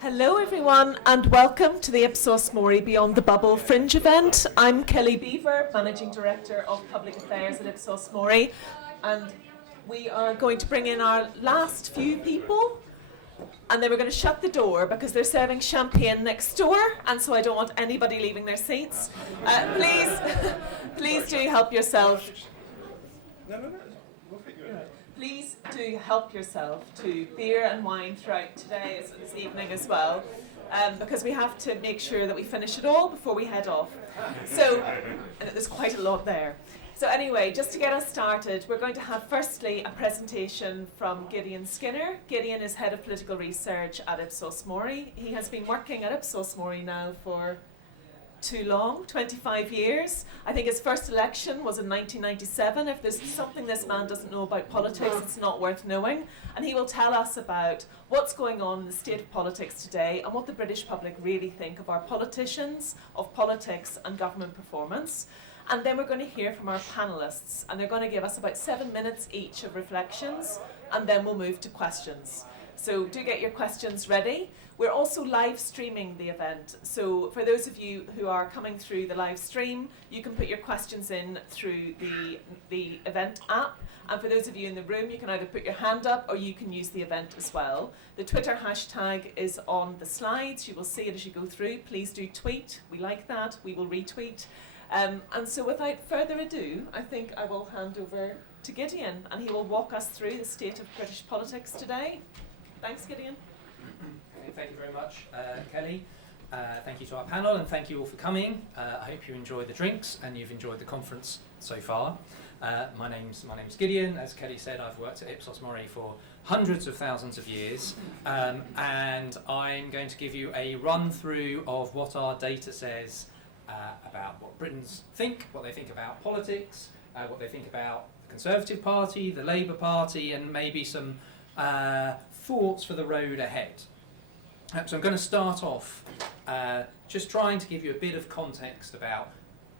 Hello everyone and welcome to the Ipsos MORI Beyond the Bubble Fringe event. I'm Kelly Beaver, Managing Director of Public Affairs at Ipsos MORI, and we are going to bring in our last few people and then we're going to shut the door because they're serving champagne next door, and so I don't want anybody leaving their seats. Please do help yourself. Please do help yourself to beer and wine throughout today, this evening as well, because we have to make sure that we finish it all before we head off. So, and there's quite a lot there. So anyway, just to get us started, we're going to have firstly a presentation from Gideon Skinner. Gideon is Head of Political Research at Ipsos MORI. He has been working at Ipsos MORI now for too long, 25 years. I think his first election was in 1997. If there's something this man doesn't know about politics, it's not worth knowing. And he will tell us about what's going on in the state of politics today and what the British public really think of our politicians, of politics and government performance. And then we're going to hear from our panellists, and they're going to give us about 7 minutes each of reflections, and then we'll move to questions. So do get your questions ready. We're also live streaming the event, so for those of you who are coming through the live stream, you can put your questions in through the event app, and for those of you in the room, you can either put your hand up or you can use the event as well. The Twitter hashtag is on the slides. You will see it as you go through. Please do tweet. We like that. We will retweet. And so without further ado, I think I will hand over to Gideon, and he will walk us through the state of British politics today. Thanks, Gideon. Thank you very much, Kelly. Thank you to our panel, and thank you all for coming. I hope you enjoy the drinks and you've enjoyed the conference so far. My name's Gideon. As Kelly said, I've worked at Ipsos MORI for hundreds of thousands of years, and I'm going to give you a run through of what our data says about what Britons think, what they think about politics, what they think about the Conservative Party, the Labour Party, and maybe some thoughts for the road ahead. So I'm going to start off just trying to give you a bit of context about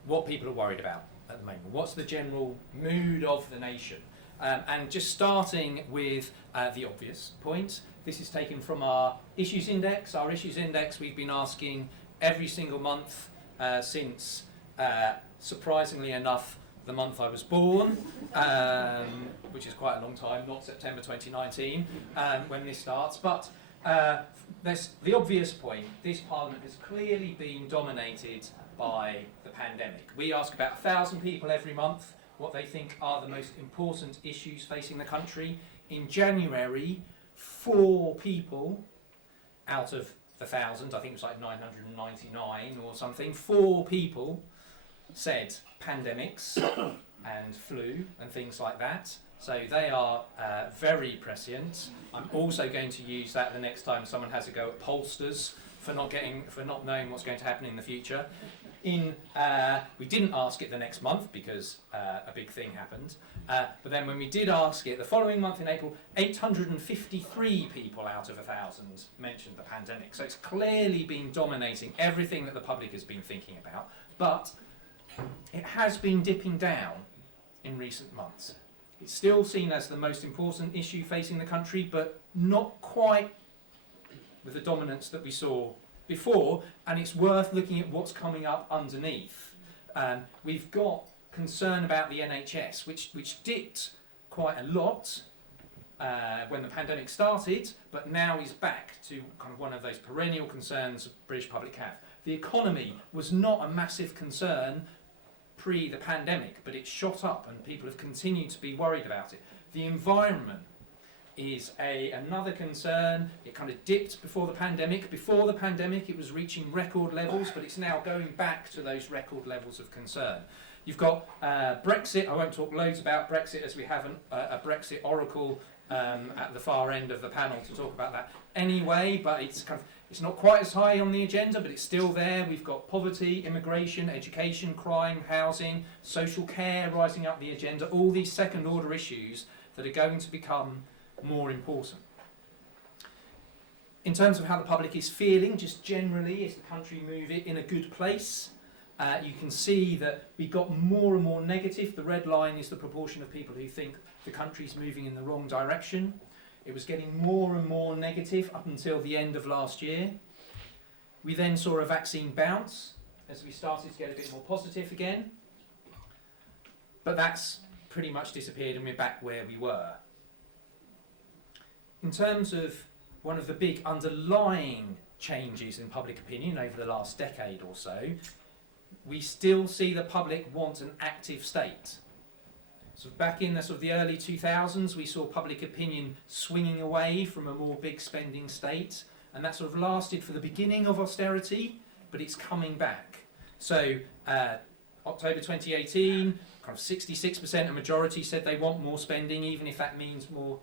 what people are worried about at the moment. What's the general mood of the nation? And just starting with the obvious point. This is taken from our issues index. Our issues index we've been asking every single month since, surprisingly enough, the month I was born, which is quite a long time, not September 2019 when this starts. But there's the obvious point. This Parliament has clearly been dominated by the pandemic. We ask about 1,000 people every month what they think are the most important issues facing the country. In January, 4 people out of the 1,000, I think it was like 999 or something, 4 people said pandemics and flu and things like that. So they are very prescient. I'm also going to use that the next time someone has a go at pollsters for not knowing what's going to happen in the future. We didn't ask it the next month because a big thing happened. But then when we did ask it the following month in April, 853 people out of 1,000 mentioned the pandemic. So it's clearly been dominating everything that the public has been thinking about. But it has been dipping down in recent months. It's still seen as the most important issue facing the country, but not quite with the dominance that we saw before, and it's worth looking at what's coming up underneath. We've got concern about the NHS, which dipped quite a lot when the pandemic started, but now is back to kind of one of those perennial concerns the British public have. The economy was not a massive concern pre the pandemic, but it shot up and people have continued to be worried about it. The environment is another concern. It kind of dipped before the pandemic. Before the pandemic it was reaching record levels, but it's now going back to those record levels of concern. You've got Brexit. I won't talk loads about Brexit as we have a Brexit oracle at the far end of the panel to talk about that anyway, but it's not quite as high on the agenda, but it's still there. We've got poverty, immigration, education, crime, housing, social care rising up the agenda, all these second order issues that are going to become more important. In terms of how the public is feeling, just generally, is the country moving in a good place? You can see that we got more and more negative. The red line is the proportion of people who think the country's moving in the wrong direction. It was getting more and more negative up until the end of last year. We then saw a vaccine bounce as we started to get a bit more positive again. But that's pretty much disappeared and we're back where we were. In terms of one of the big underlying changes in public opinion over the last decade or so, we still see the public want an active state. So back in the sort of the early 2000s, we saw public opinion swinging away from a more big spending state, and that sort of lasted for the beginning of austerity, but it's coming back. So October 2018, kind of 66%, a majority said they want more spending, even if that means more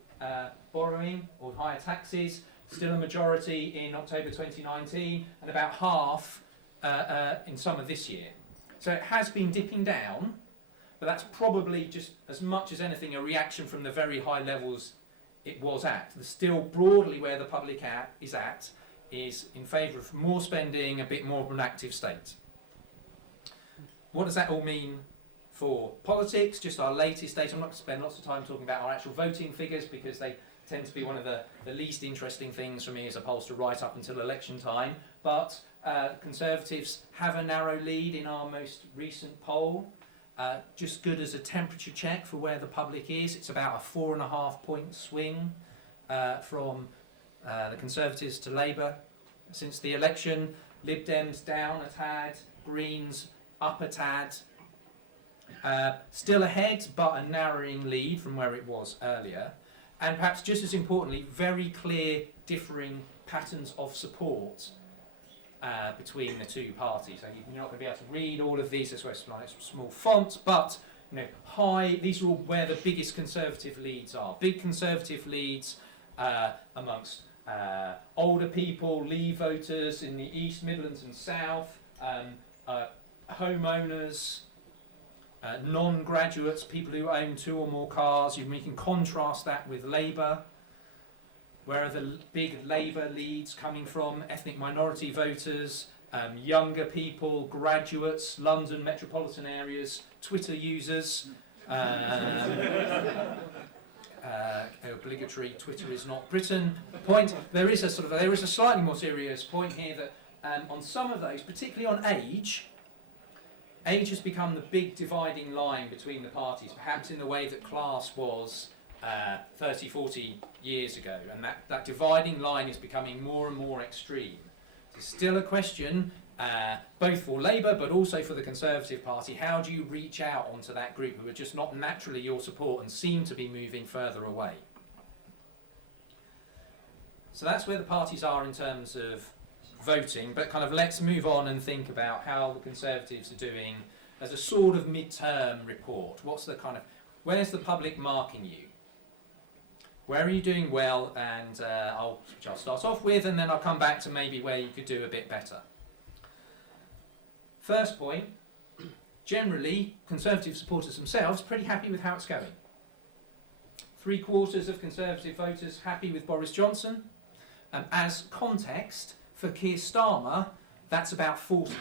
borrowing or higher taxes. Still a majority in October 2019, and about half in summer this year. So it has been dipping down, but that's probably just as much as anything a reaction from the very high levels it was at. Still broadly where the public is in favour of more spending, a bit more of an active state. What does that all mean for politics? Just our latest data. I'm not going to spend lots of time talking about our actual voting figures because they tend to be one of the least interesting things for me as a pollster right up until election time. But Conservatives have a narrow lead in our most recent poll. Just good as a temperature check for where the public is. It's about a 4.5 point swing from the Conservatives to Labour since the election. Lib Dems down a tad, Greens up a tad. Still ahead, but a narrowing lead from where it was earlier. And perhaps just as importantly, very clear differing patterns of support between the two parties. So you're not going to be able to read all of these as well as small fonts, but high. These are all where the biggest Conservative leads are. Big Conservative leads amongst older people, Leave voters in the East, Midlands and South, homeowners, non-graduates, people who own 2 or more cars. We can contrast that with Labour. Where are the big Labour leads coming from? Ethnic minority voters, younger people, graduates, London metropolitan areas, Twitter users. Obligatory Twitter is not Britain point. There is a slightly more serious point here that on some of those, particularly on age has become the big dividing line between the parties, perhaps in the way that class was 30, 40 years ago, and that dividing line is becoming more and more extreme. There's still a question, both for Labour but also for the Conservative Party, how do you reach out onto that group who are just not naturally your support and seem to be moving further away? So that's where the parties are in terms of voting, but kind of let's move on and think about how the Conservatives are doing as a sort of mid-term report. Where's the public marking you? Where are you doing well? And I'll start off with, and then I'll come back to maybe where you could do a bit better. First point, generally, Conservative supporters themselves pretty happy with how it's going. 3/4 of Conservative voters happy with Boris Johnson. As context, for Keir Starmer, that's about 40%.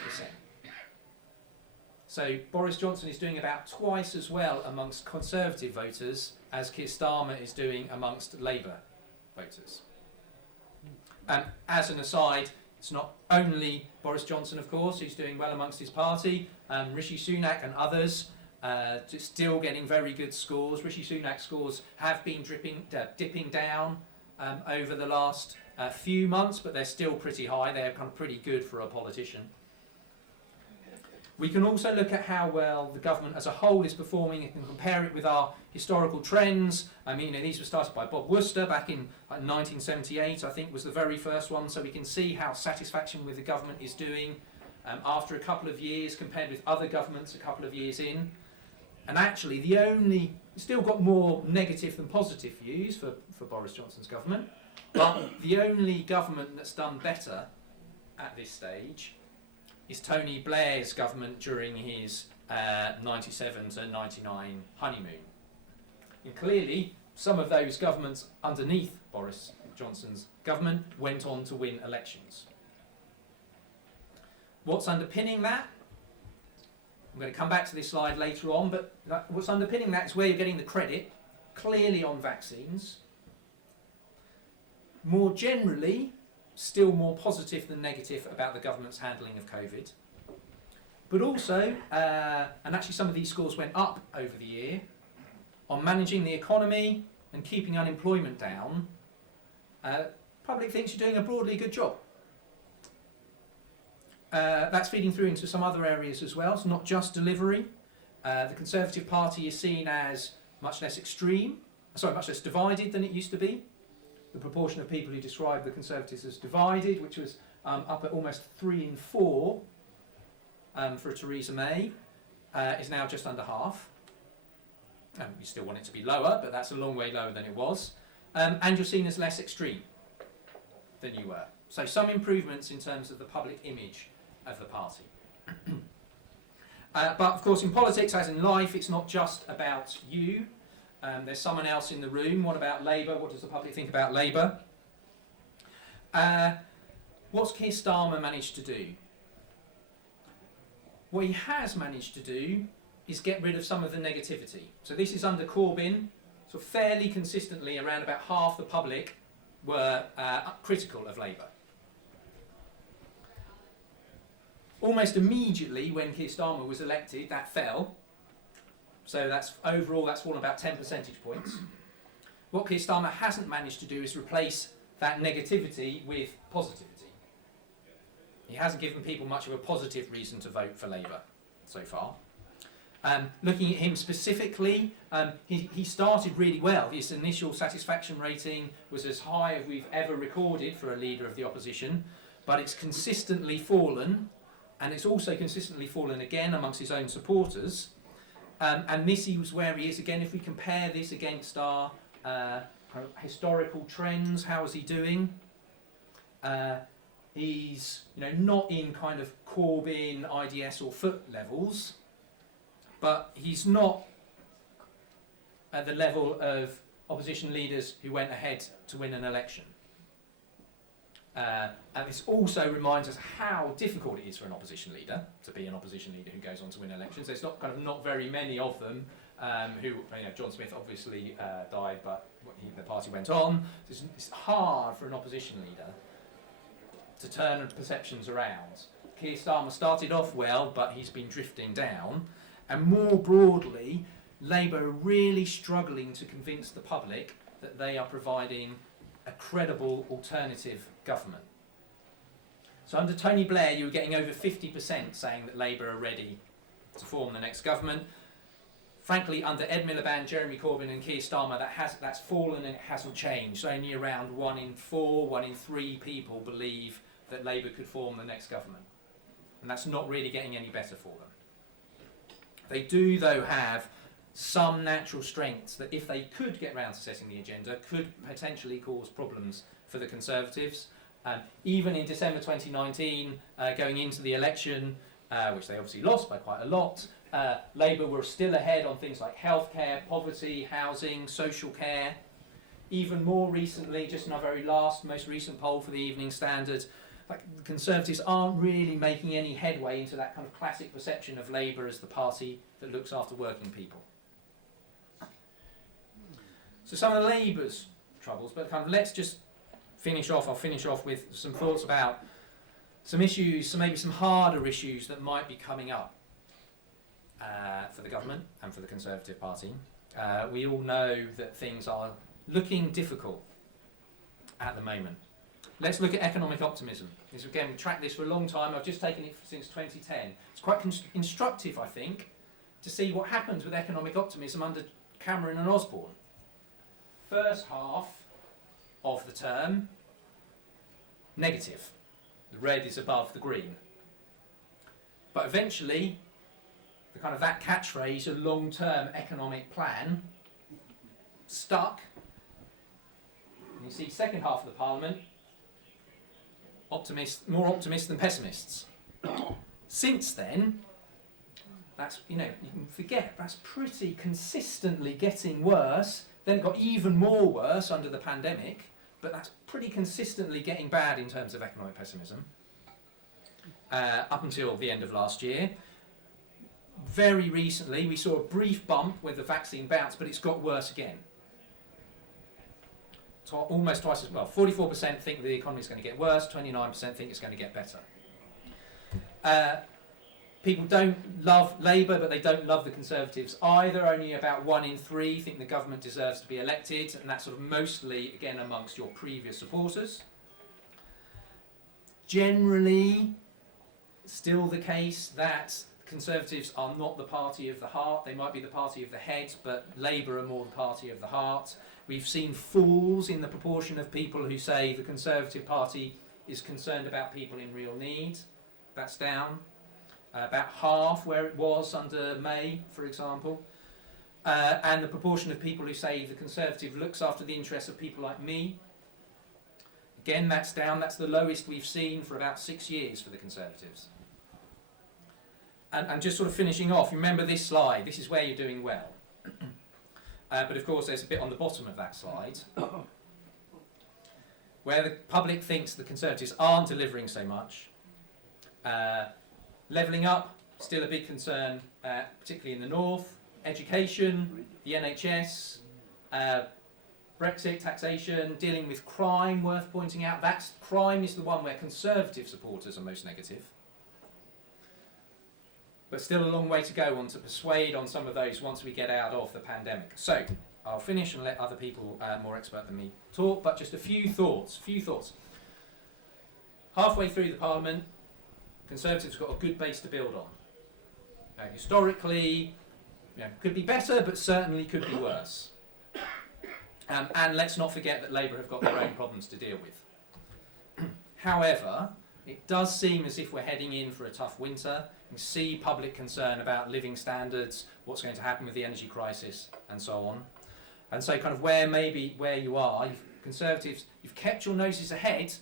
So Boris Johnson is doing about twice as well amongst Conservative voters as Keir Starmer is doing amongst Labour voters. As an aside, it's not only Boris Johnson, of course, who's doing well amongst his party. Rishi Sunak and others still getting very good scores. Rishi Sunak's scores have been dipping down over the last few months, but they're still pretty high. They're kind of pretty good for a politician. We can also look at how well the government as a whole is performing and compare it with our historical trends. I mean, these were started by Bob Worcester back in 1978, I think was the very first one, so we can see how satisfaction with the government is doing after a couple of years compared with other governments a couple of years in. And actually, still got more negative than positive views for Boris Johnson's government, but the only government that's done better at this stage is Tony Blair's government during his 97 to 99 honeymoon. And clearly, some of those governments underneath Boris Johnson's government went on to win elections. What's underpinning that? I'm going to come back to this slide later on, but what's underpinning that is where you're getting the credit clearly on vaccines. More generally, still more positive than negative about the government's handling of COVID. But also, and actually some of these scores went up over the year, on managing the economy and keeping unemployment down, public thinks you're doing a broadly good job. That's feeding through into some other areas as well. It's not just delivery. The Conservative Party is seen as much less divided than it used to be. The proportion of people who describe the Conservatives as divided, which was up at almost 3 in 4 for Theresa May, is now just under half. You still want it to be lower, but that's a long way lower than it was. And you're seen as less extreme than you were. So some improvements in terms of the public image of the party. But of course in politics, as in life, it's not just about you. There's someone else in the room. What about Labour? What does the public think about Labour? What's Keir Starmer managed to do? What he has managed to do is get rid of some of the negativity. So this is under Corbyn. So fairly consistently, around about half the public were critical of Labour. Almost immediately when Keir Starmer was elected, that fell. So that's overall, that's fallen about 10 percentage points. What Keir Starmer hasn't managed to do is replace that negativity with positivity. He hasn't given people much of a positive reason to vote for Labour so far. Looking at him specifically, he started really well. His initial satisfaction rating was as high as we've ever recorded for a leader of the opposition, but it's consistently fallen, and it's also consistently fallen again amongst his own supporters. And this is where he is again. If we compare this against our historical trends, how is he doing? He's not in kind of Corbyn, IDS or Foot levels, but he's not at the level of opposition leaders who went ahead to win an election. And this also reminds us how difficult it is for an opposition leader to be an opposition leader who goes on to win elections. There's not very many of them who, John Smith obviously died, but the party went on. So it's hard for an opposition leader to turn perceptions around. Keir Starmer started off well, but he's been drifting down. And more broadly, Labour are really struggling to convince the public that they are providing a credible alternative government. So under Tony Blair, you were getting over 50% saying that Labour are ready to form the next government. Frankly, under Ed Miliband, Jeremy Corbyn and Keir Starmer, that's fallen and it hasn't changed. So only around 1 in 4, 1 in 3 people believe that Labour could form the next government. And that's not really getting any better for them. They do, though, have some natural strengths that, if they could get round to setting the agenda, could potentially cause problems for the Conservatives. Even in December 2019, going into the election, which they obviously lost by quite a lot, Labour were still ahead on things like healthcare, poverty, housing, social care. Even more recently, just in our most recent poll for the Evening Standard, the Conservatives aren't really making any headway into that kind of classic perception of Labour as the party that looks after working people. So some of Labour's troubles, but let's just I'll finish off with some thoughts about some issues, maybe some harder issues that might be coming up for the government and for the Conservative Party. We all know that things are looking difficult at the moment. Let's look at economic optimism. We've tracked this for a long time. I've just taken it since 2010. It's quite instructive, I think, to see what happens with economic optimism under Cameron and Osborne. First half of the term, negative. The red is above the green. But eventually, that catchphrase, a long-term economic plan, stuck. And you see, second half of the Parliament, more optimists than pessimists. Since then, that's, you can forget, that's pretty consistently getting worse. Then it got even more worse under the pandemic, but that's pretty consistently getting bad in terms of economic pessimism up until the end of last year. Very recently, we saw a brief bump with the vaccine bounce, but it's got worse again. almost twice as well. 44% think the economy is going to get worse, 29% think it's going to get better. People don't love Labour, but they don't love the Conservatives either. Only about 1 in 3 think the government deserves to be elected, and that's sort of mostly, again, amongst your previous supporters. Generally, still the case that Conservatives are not the party of the heart. They might be the party of the head, but Labour are more the party of the heart. We've seen falls in the proportion of people who say the Conservative Party is concerned about people in real need. That's down. About half where it was under May, for example. And the proportion of people who say the Conservative looks after the interests of people like me, again, that's down. That's the lowest we've seen for about 6 years for the Conservatives. And just sort of finishing off, remember this slide. This is where you're doing well. But of course, there's a bit on the bottom of that slide where the public thinks the Conservatives aren't delivering so much. Levelling up, still a big concern, particularly in the north. Education, the NHS, Brexit, taxation, dealing with crime, worth pointing out. Crime is the one where Conservative supporters are most negative. But still a long way to go on to persuade on some of those once we get out of the pandemic. So, I'll finish and let other people more expert than me talk, but just a few thoughts. Halfway through the Parliament, Conservatives have got a good base to build on. Historically, could be better, but certainly could be worse. And let's not forget that Labour have got their own problems to deal with. However, it does seem as if we're heading in for a tough winter. We see public concern about living standards, what's going to happen with the energy crisis, and so on. And so kind of where you are, Conservatives, you've kept your noses ahead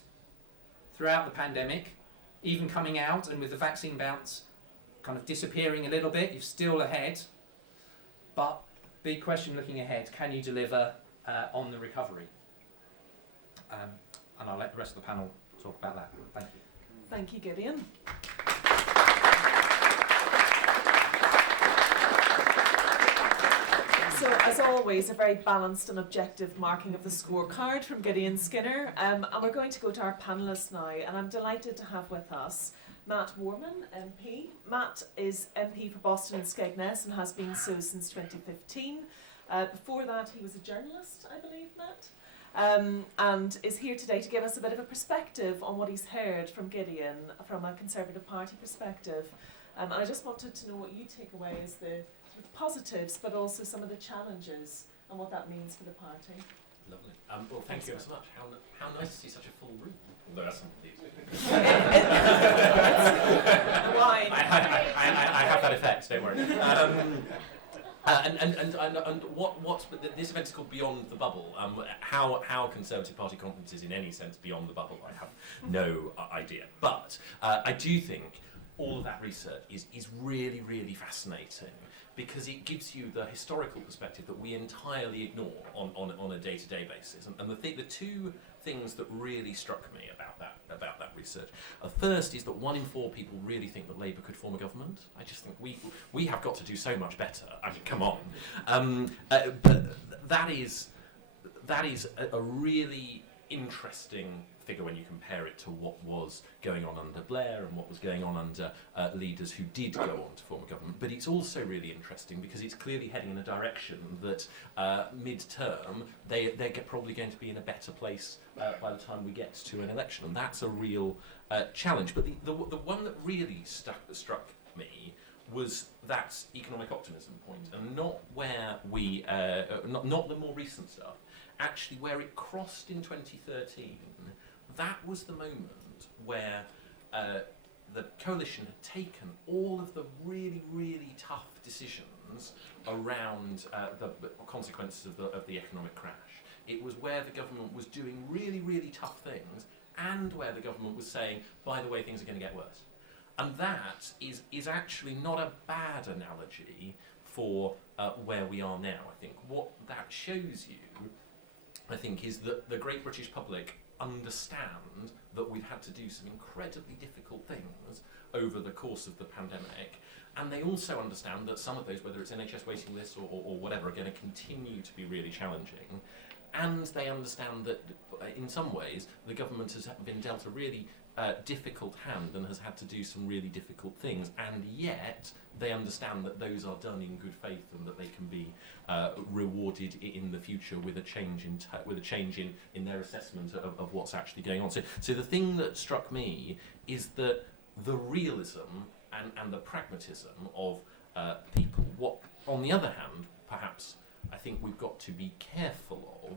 throughout the pandemic, even coming out, and with the vaccine bounce kind of disappearing a little bit, you're still ahead. But big question looking ahead, can you deliver on the recovery? And I'll let the rest of the panel talk about that. Thank you. Thank you, Gideon. So, as always, a very balanced and objective marking of the scorecard from Gideon Skinner. And we're going to go to our panellists now, and I'm delighted to have with us Matt Warman, MP. Matt is MP for Boston and Skegness and has been so since 2015. Before that, he was a journalist, I believe, Matt, and is here today to give us a bit of a perspective on what he's heard from Gideon from a Conservative Party perspective. And I just wanted to know what you take away as the positives, but also some of the challenges and what that means for the party. Lovely. Well, thank you so much. How nice to see such a full room. Although that's Wine. I have that effect. Don't worry. And this event is called Beyond the Bubble. How Conservative Party conference is in any sense beyond the bubble, I have no idea. But I do think all of that research is really, really fascinating, because it gives you the historical perspective that we entirely ignore on a day-to-day basis. And the two things that really struck me about that research, first is that 1 in 4 people really think that Labour could form a government. I just think we have got to do so much better. I mean, come on. But that is a really interesting figure when you compare it to what was going on under Blair and what was going on under leaders who did go on to form a government. But it's also really interesting because it's clearly heading in a direction that mid-term they're probably going to be in a better place by the time we get to an election, and that's a real challenge. But the one that really struck me was that economic optimism point, and not where we not the more recent stuff. Actually, where it crossed in 2013. That was the moment where the coalition had taken all of the really, really tough decisions around the consequences of the economic crash. It was where the government was doing really, really tough things, and where the government was saying, by the way, things are going to get worse. And that is actually not a bad analogy for where we are now. I think what that shows you, I think, is that the great British public understand that we've had to do some incredibly difficult things over the course of the pandemic, and they also understand that some of those, whether it's NHS waiting lists or whatever, are going to continue to be really challenging, and they understand that in some ways the government has been dealt a really difficult hand and has had to do some really difficult things, and yet they understand that those are done in good faith and that they can be rewarded in the future with a change in their assessment of what's actually going on. So the thing that struck me is that the realism and the pragmatism of people. What, on the other hand, perhaps I think we've got to be careful of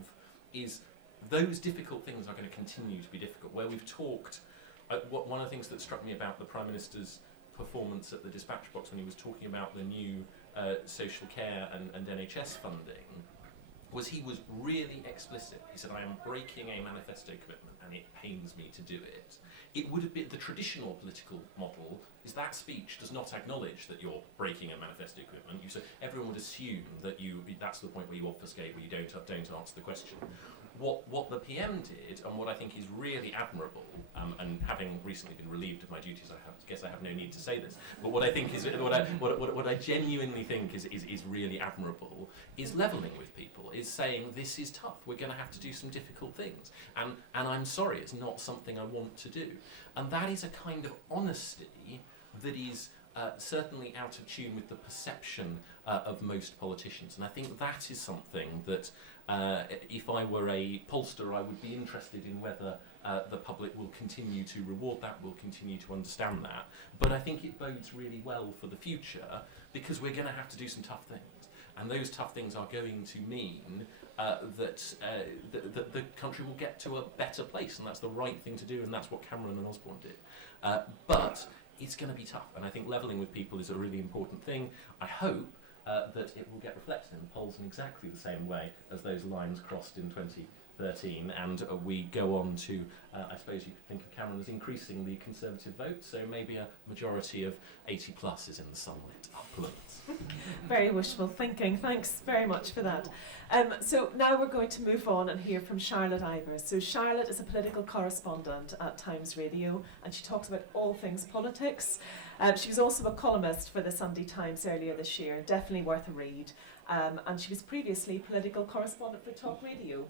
is those difficult things are going to continue to be difficult. Where we've talked, one of the things that struck me about the Prime Minister's performance at the dispatch box when he was talking about the new social care and NHS funding was he was really explicit. He said, I am breaking a manifesto commitment and it pains me to do it. It would have been the traditional political model is that speech does not acknowledge that you're breaking a manifesto commitment. Everyone would assume that that's the point where you obfuscate, where you don't answer the question. What the PM did, and what I think is really admirable, and having recently been relieved of my duties, I guess I have no need to say this. But what I think is what I genuinely think is really admirable is levelling with people, is saying this is tough. We're going to have to do some difficult things, and I'm sorry, it's not something I want to do. And that is a kind of honesty that is certainly out of tune with the perception of most politicians. And I think that is something that, if I were a pollster, I would be interested in whether the public will continue to reward that, will continue to understand that. But I think it bodes really well for the future, because we're going to have to do some tough things. And those tough things are going to mean that the country will get to a better place, and that's the right thing to do, and that's what Cameron and Osborne did. But it's going to be tough, and I think levelling with people is a really important thing. I hope that it will get reflected in polls in exactly the same way as those lines crossed in 2013, and we go on to, I suppose you could think of Cameron as increasing the Conservative vote, so maybe a majority of 80 plus is in the sunlit uplands. Very wishful thinking. Thanks very much for that. So now we're going to move on and hear from Charlotte Ivers. So Charlotte is a political correspondent at Times Radio, and she talks about all things politics. She was also a columnist for the Sunday Times earlier this year, definitely worth a read. And she was previously political correspondent for Talk Radio.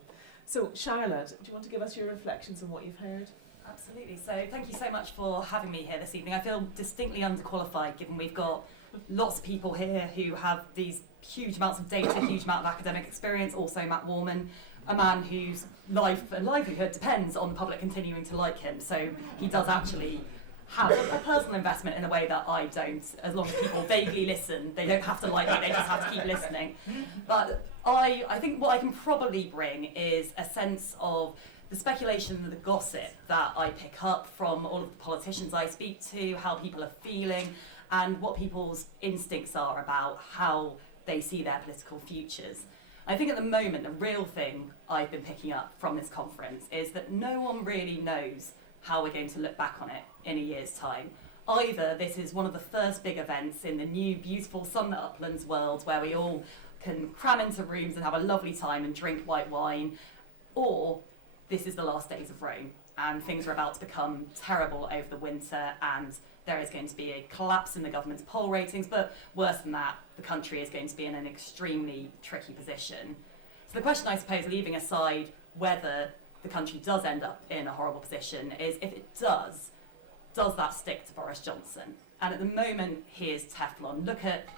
So Charlotte, do you want to give us your reflections on what you've heard? Absolutely. So thank you so much for having me here this evening. I feel distinctly underqualified, given we've got lots of people here who have these huge amounts of data, huge amount of academic experience. Also Matt Warman, a man whose life and livelihood depends on the public continuing to like him. So he does actually have a personal investment in a way that I don't. As long as people vaguely listen, they don't have to like me, they just have to keep listening. But I think what I can probably bring is a sense of the speculation and the gossip that I pick up from all of the politicians I speak to, how people are feeling, and what people's instincts are about how they see their political futures. I think at the moment, the real thing I've been picking up from this conference is that no one really knows how we're going to look back on it in a year's time. Either this is one of the first big events in the new, beautiful sunlit uplands world where we all can cram into rooms and have a lovely time and drink white wine, or this is the last days of Rome and things are about to become terrible over the winter and there is going to be a collapse in the government's poll ratings, but worse than that, the country is going to be in an extremely tricky position. So the question, I suppose, leaving aside whether the country does end up in a horrible position, is if it does that stick to Boris Johnson? And at the moment, he is Teflon. Look at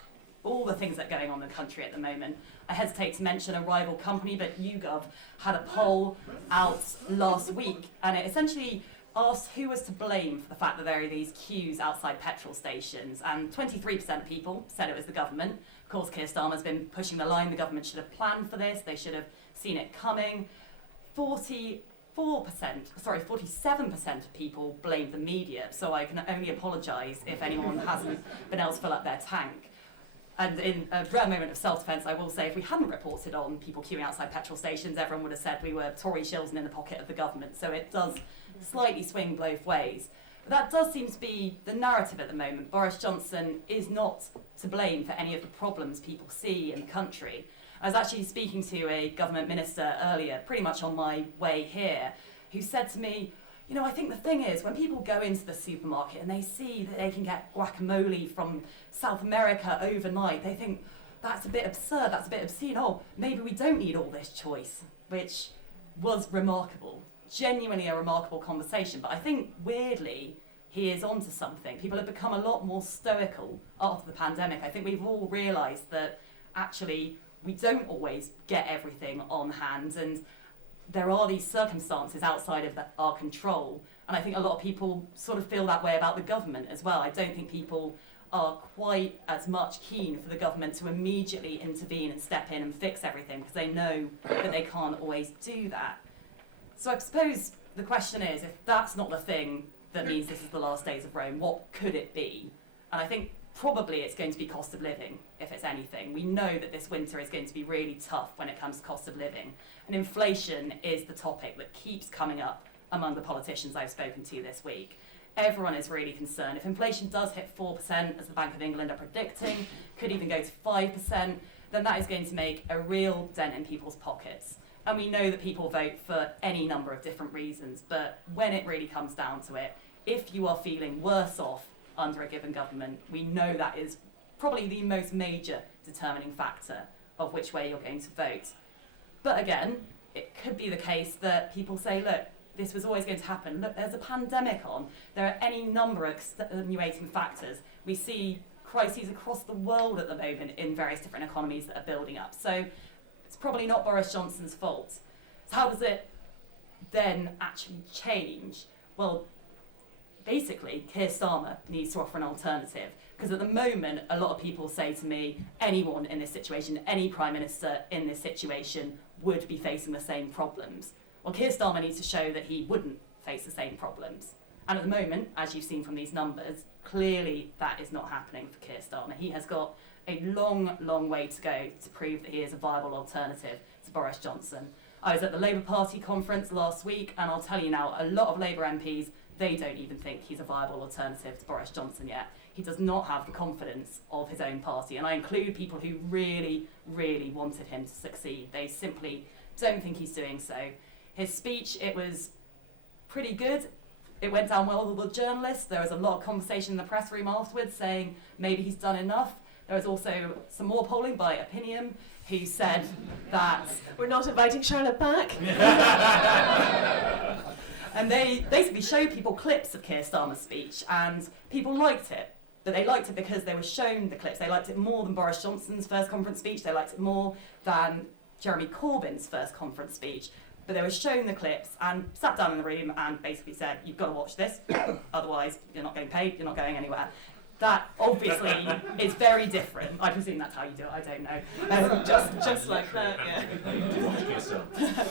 all the things that are going on in the country at the moment. I hesitate to mention a rival company, but YouGov had a poll out last week, and it essentially asked who was to blame for the fact that there are these queues outside petrol stations, and 23% of people said it was the government. Of course, Keir Starmer's been pushing the line, the government should have planned for this, they should have seen it coming. 47% of people blamed the media, so I can only apologise if anyone hasn't been able to fill up their tank. And in a rare moment of self-defence, I will say if we hadn't reported on people queuing outside petrol stations, everyone would have said we were Tory shills and in the pocket of the government, so it does slightly swing both ways. But that does seem to be the narrative at the moment. Boris Johnson is not to blame for any of the problems people see in the country. I was actually speaking to a government minister earlier, pretty much on my way here, who said to me, you know, I think the thing is, when people go into the supermarket and they see that they can get guacamole from South America overnight, they think, that's a bit absurd, that's a bit obscene. Oh, maybe we don't need all this choice. which was remarkable, genuinely a remarkable conversation. But I think, weirdly, he is onto something. People have become a lot more stoical after the pandemic. I think we've all realised that actually we don't always get everything on hand, and there are these circumstances outside of our control. And I think a lot of people sort of feel that way about the government as well. I don't think people are quite as much keen for the government to immediately intervene and step in and fix everything, because they know that they can't always do that. So I suppose the question is, if that's not the thing that means this is the last days of Rome, what could it be? And I think probably it's going to be cost of living, if it's anything. We know that this winter is going to be really tough when it comes to cost of living. And inflation is the topic that keeps coming up among the politicians I've spoken to this week. Everyone is really concerned. If inflation does hit 4%, as the Bank of England are predicting, could even go to 5%, then that is going to make a real dent in people's pockets. And we know that people vote for any number of different reasons, but when it really comes down to it, if you are feeling worse off under a given government, we know that is probably the most major determining factor of which way you're going to vote. But again, it could be the case that people say, look, this was always going to happen. Look, there's a pandemic on. There are any number of extenuating factors. We see crises across the world at the moment in various different economies that are building up. So it's probably not Boris Johnson's fault. So how does it then actually change? Well, basically, Keir Starmer needs to offer an alternative. Because at the moment, a lot of people say to me, anyone in this situation, any Prime Minister in this situation would be facing the same problems. Well, Keir Starmer needs to show that he wouldn't face the same problems. And at the moment, as you've seen from these numbers, clearly that is not happening for Keir Starmer. He has got a long, long way to go to prove that he is a viable alternative to Boris Johnson. I was at the Labour Party conference last week, and I'll tell you now, a lot of Labour MPs, they don't even think he's a viable alternative to Boris Johnson yet. He does not have the confidence of his own party, and I include people who really, really wanted him to succeed. They simply don't think he's doing so. His speech, it was pretty good. It went down well with the journalists. There was a lot of conversation in the press room afterwards saying maybe he's done enough. There was also some more polling by Opinion, who said that... We're not inviting Charlotte back. And they basically showed people clips of Keir Starmer's speech, and people liked it. But they liked it because they were shown the clips. They liked it more than Boris Johnson's first conference speech. They liked it more than Jeremy Corbyn's first conference speech. But they were shown the clips and sat down in the room and basically said, you've got to watch this, otherwise you're not getting paid, you're not going anywhere. That obviously is very different. I presume that's how you do it, I don't know. Just like that, yeah.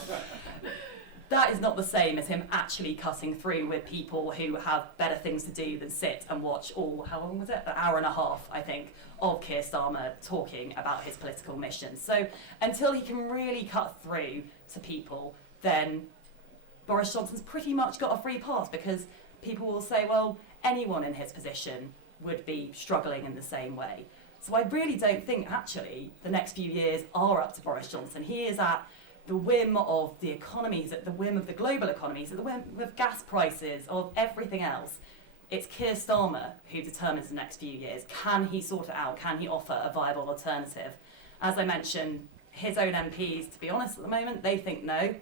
That is not the same as him actually cutting through with people who have better things to do than sit and watch all, how long was it? An hour and a half, I think, of Keir Starmer talking about his political mission. So until he can really cut through to people, then Boris Johnson's pretty much got a free pass, because people will say, well, anyone in his position would be struggling in the same way. So I really don't think, actually, the next few years are up to Boris Johnson. He is at the whim of the economies, at the whim of the global economies, at the whim of gas prices, of everything else. It's Keir Starmer who determines the next few years. Can he sort it out? Can he offer a viable alternative? As I mentioned, his own MPs, to be honest, at the moment, they think no.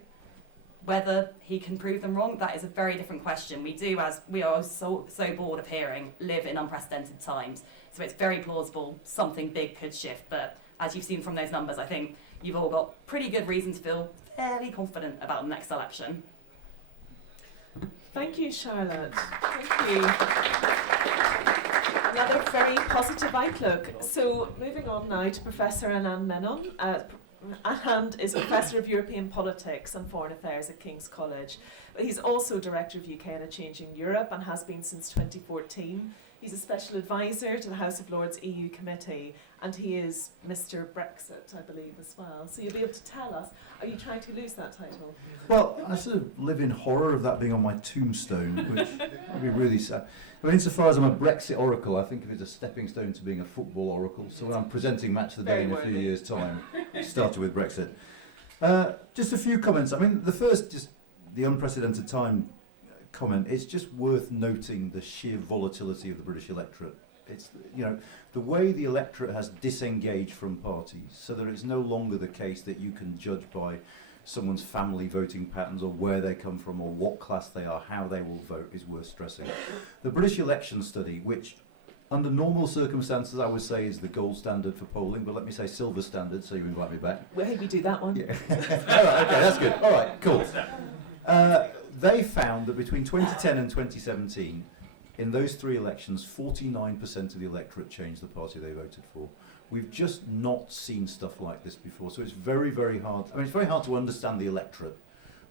Whether he can prove them wrong, that is a very different question. We do, as we are so bored of hearing, live in unprecedented times. So it's very plausible something big could shift. But as you've seen from those numbers, I think you've all got pretty good reason to feel fairly confident about the next election. Thank you, Charlotte. Thank you. Another very positive outlook. So moving on now to Professor Anand Menon. Anand is Professor of European Politics and Foreign Affairs at King's College. But he's also Director of UK and a Changing Europe, and has been since 2014. He's a special advisor to the House of Lords EU Committee, and he is Mr. Brexit, I believe, as well. So you'll be able to tell us, are you trying to lose that title? Well, I sort of live in horror of that being on my tombstone, which would be really sad. I mean, insofar as I'm a Brexit oracle, I think of it as a stepping stone to being a football oracle. So when I'm presenting Match of the Day in a few years' time, it started with Brexit. Just a few comments. I mean, the first, just the unprecedented time comment, it's just worth noting the sheer volatility of the British electorate. It's, you know, the way the electorate has disengaged from parties, so that it's no longer the case that you can judge by someone's family voting patterns or where they come from or what class they are, how they will vote is worth stressing. The British election study, which under normal circumstances I would say is the gold standard for polling, but let me say silver standard, so you invite me back. We'll maybe do that one. Yeah. All right, okay, that's good. All right, cool. They found that between 2010 and 2017, in those 3 elections, 49% of the electorate changed the party they voted for. We've just not seen stuff like this before, so it's very, very hard. I mean, it's very hard to understand the electorate,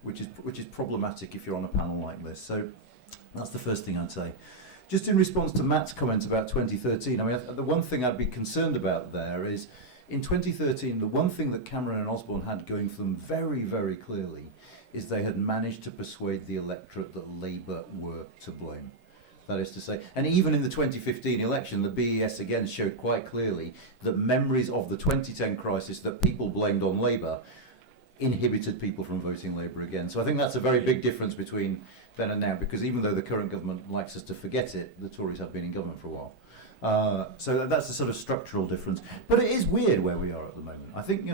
which is problematic if you're on a panel like this. So that's the first thing I'd say. Just in response to Matt's comments about 2013, I mean, the one thing I'd be concerned about there is, in 2013, the one thing that Cameron and Osborne had going for them very, very clearly is they had managed to persuade the electorate that Labour were to blame. That is to say, and even in the 2015 election, the BES again showed quite clearly that memories of the 2010 crisis that people blamed on Labour inhibited people from voting Labour again. So I think that's a very big difference between then and now, because even though the current government likes us to forget it, the Tories have been in government for a while. So that's a sort of structural difference. But it is weird where we are at the moment. I think,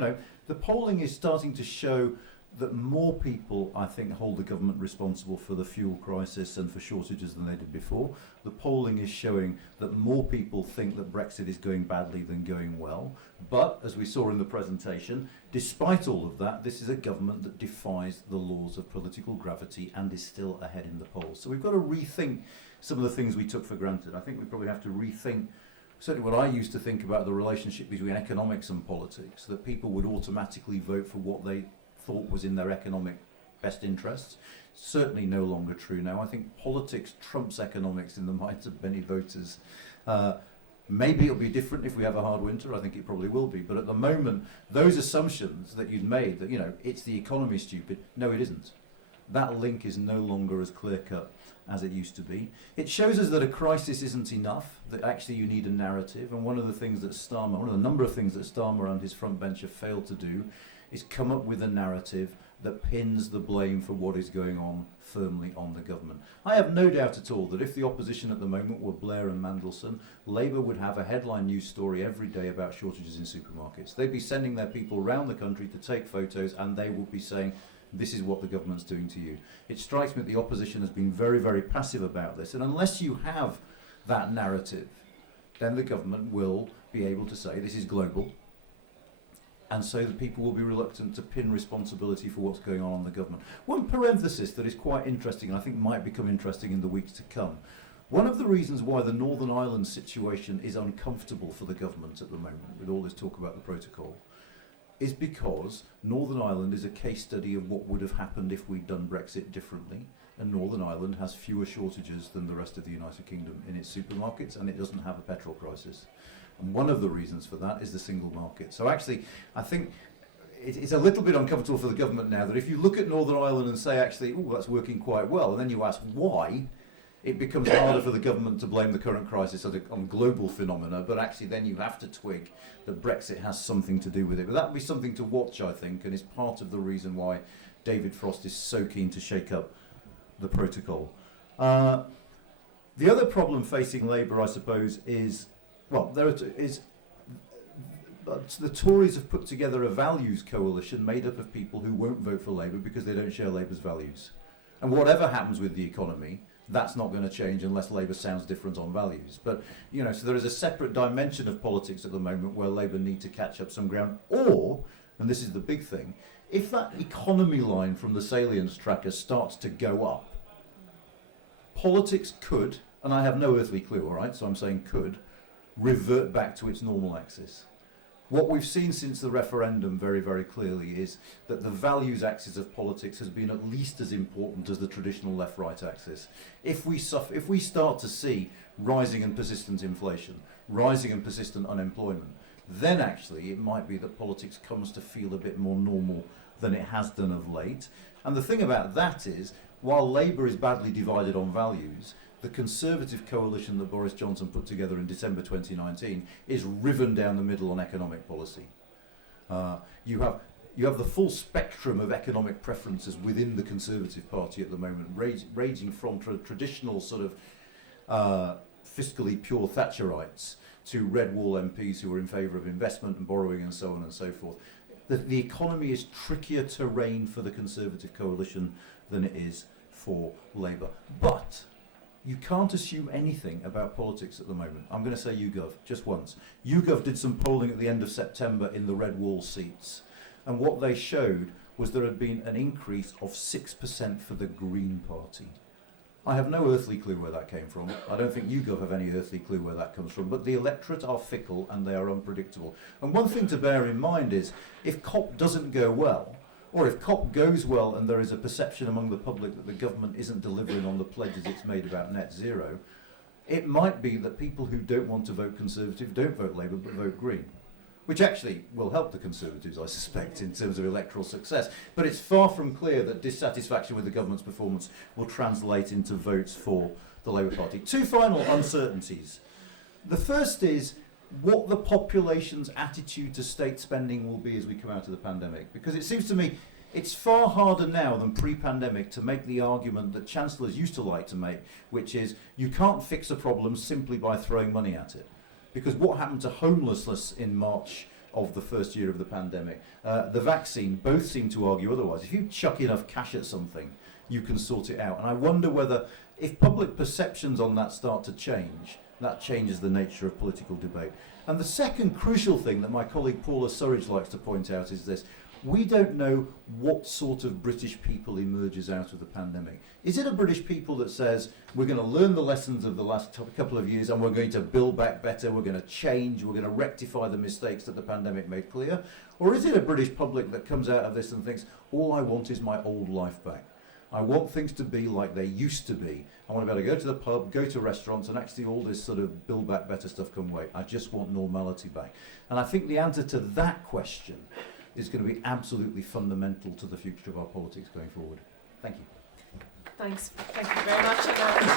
the polling is starting to show that more people, I think, hold the government responsible for the fuel crisis and for shortages than they did before. The polling is showing that more people think that Brexit is going badly than going well. But, as we saw in the presentation, despite all of that, this is a government that defies the laws of political gravity and is still ahead in the polls. So we've got to rethink some of the things we took for granted. I think we probably have to rethink certainly what I used to think about the relationship between economics and politics, that people would automatically vote for what they thought was in their economic best interests. Certainly no longer true now. I think politics trumps economics in the minds of many voters. Maybe it'll be different if we have a hard winter. I think it probably will be. But at the moment, those assumptions that you'd made that, it's the economy stupid, no, it isn't. That link is no longer as clear-cut as it used to be. It shows us that a crisis isn't enough, that actually you need a narrative. And one of the number of things that Starmer and his front bench have failed to do is come up with a narrative that pins the blame for what is going on firmly on the government. I have no doubt at all that if the opposition at the moment were Blair and Mandelson, Labour would have a headline news story every day about shortages in supermarkets. They'd be sending their people around the country to take photos, and they would be saying, this is what the government's doing to you. It strikes me that the opposition has been very, very passive about this, and unless you have that narrative, then the government will be able to say this is global, and so the people will be reluctant to pin responsibility for what's going on the government. One parenthesis that is quite interesting, and I think might become interesting in the weeks to come. One of the reasons why the Northern Ireland situation is uncomfortable for the government at the moment, with all this talk about the protocol, is because Northern Ireland is a case study of what would have happened if we'd done Brexit differently, and Northern Ireland has fewer shortages than the rest of the United Kingdom in its supermarkets, and it doesn't have a petrol crisis. And one of the reasons for that is the single market. So actually, I think it's a little bit uncomfortable for the government now that if you look at Northern Ireland and say, actually, that's working quite well, and then you ask why, it becomes harder for the government to blame the current crisis on global phenomena, but actually then you have to twig that Brexit has something to do with it. But that would be something to watch, I think, and is part of the reason why David Frost is so keen to shake up the protocol. The other problem facing Labour, I suppose, is the Tories have put together a values coalition made up of people who won't vote for Labour because they don't share Labour's values. And whatever happens with the economy, that's not going to change unless Labour sounds different on values. But, so there is a separate dimension of politics at the moment where Labour need to catch up some ground. Or, and this is the big thing, if that economy line from the salience tracker starts to go up, politics could, and I have no earthly clue, all right, so I'm saying could, revert back to its normal axis. What we've seen since the referendum very, very clearly is that the values axis of politics has been at least as important as the traditional left-right axis. If we start to see rising and persistent inflation, rising and persistent unemployment, then actually it might be that politics comes to feel a bit more normal than it has done of late. And the thing about that is, while Labour is badly divided on values, the Conservative coalition that Boris Johnson put together in December 2019 is riven down the middle on economic policy. You have the full spectrum of economic preferences within the Conservative Party at the moment, ranging from traditional sort of fiscally pure Thatcherites to red wall MPs who are in favour of investment and borrowing and so on and so forth. The economy is trickier terrain for the Conservative coalition than it is for Labour. But you can't assume anything about politics at the moment. I'm going to say YouGov just once. YouGov did some polling at the end of September in the red wall seats, and what they showed was there had been an increase of 6% for the Green Party. I have no earthly clue where that came from. I don't think YouGov have any earthly clue where that comes from, but the electorate are fickle and they are unpredictable. And one thing to bear in mind is, if COP doesn't go well, or if COP goes well and there is a perception among the public that the government isn't delivering on the pledges it's made about net zero, it might be that people who don't want to vote Conservative don't vote Labour but vote Green, which actually will help the Conservatives, I suspect, in terms of electoral success. But it's far from clear that dissatisfaction with the government's performance will translate into votes for the Labour Party. Two final uncertainties. The first is what the population's attitude to state spending will be as we come out of the pandemic. Because it seems to me it's far harder now than pre-pandemic to make the argument that chancellors used to like to make, which is you can't fix a problem simply by throwing money at it. Because what happened to homelessness in March of the first year of the pandemic, the vaccine, both seem to argue otherwise. If you chuck enough cash at something, you can sort it out. And I wonder whether, if public perceptions on that start to change, that changes the nature of political debate. And the second crucial thing that my colleague Paula Surridge likes to point out is this. We don't know what sort of British people emerges out of the pandemic. Is it a British people that says, we're going to learn the lessons of the last couple of years and we're going to build back better, we're going to change, we're going to rectify the mistakes that the pandemic made clear? Or is it a British public that comes out of this and thinks, all I want is my old life back? I want things to be like they used to be. I want to be able to go to the pub, go to restaurants, and actually all this sort of build back better stuff can wait. I just want normality back. And I think the answer to that question is going to be absolutely fundamental to the future of our politics going forward. Thank you. Thanks. Thank you very much, Anand.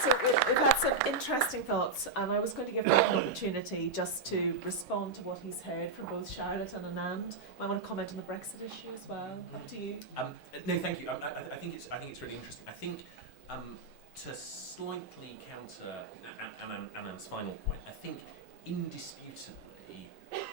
So we've had some interesting thoughts, and I was going to give him an opportunity just to respond to what he's heard from both Charlotte and Anand. I want to comment on the Brexit issue as well. Up to you. No, thank you. I think it's really interesting. I think to slightly counter Anand's final point, I think indisputably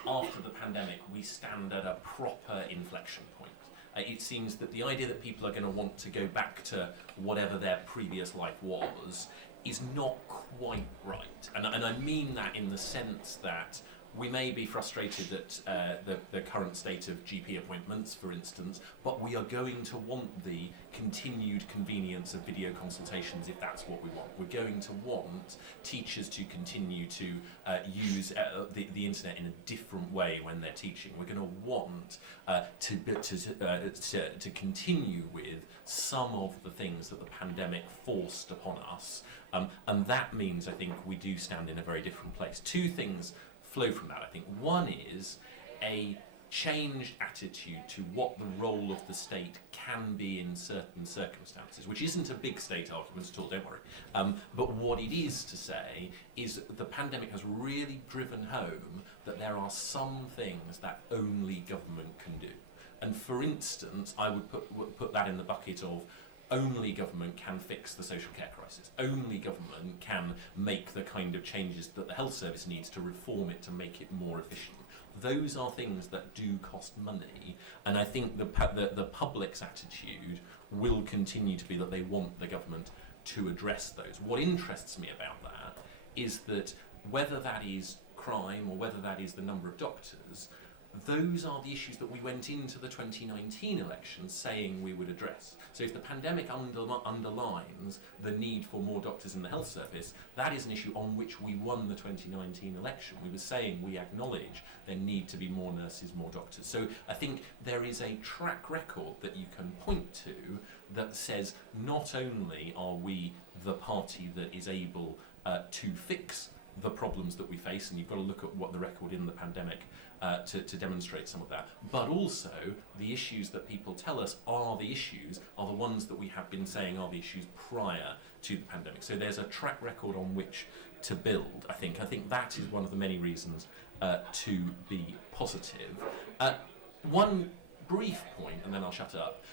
after the pandemic we stand at a proper inflection point. It seems that the idea that people are going to want to go back to whatever their previous life was is not quite right. And I mean that in the sense that we may be frustrated at the current state of GP appointments, for instance, but we are going to want the continued convenience of video consultations if that's what we want. We're going to want teachers to continue to use the internet in a different way when they're teaching. We're going to want to continue with some of the things that the pandemic forced upon us, and that means I think we do stand in a very different place. Two things flow from that, I think. One is a changed attitude to what the role of the state can be in certain circumstances, which isn't a big state argument at all, don't worry. But what it is to say is the pandemic has really driven home that there are some things that only government can do. And for instance, I would put that in the bucket of only government can fix the social care crisis. Only government can make the kind of changes that the health service needs to reform it to make it more efficient. Those are things that do cost money, and I think the public's attitude will continue to be that they want the government to address those. What interests me about that is that whether that is crime or whether that is the number of doctors, those are the issues that we went into the 2019 election saying we would address. So if the pandemic underlines the need for more doctors in the health service, that is an issue on which we won the 2019 election. We were saying we acknowledge there need to be more nurses, more doctors. So I think there is a track record that you can point to that says not only are we the party that is able to fix the problems that we face, and you've got to look at what the record in the pandemic to demonstrate some of that, but also the issues that people tell us are the ones that we have been saying are the issues prior to the pandemic. So there's a track record on which to build, I think. I think that is one of the many reasons to be positive. One brief point, and then I'll shut up,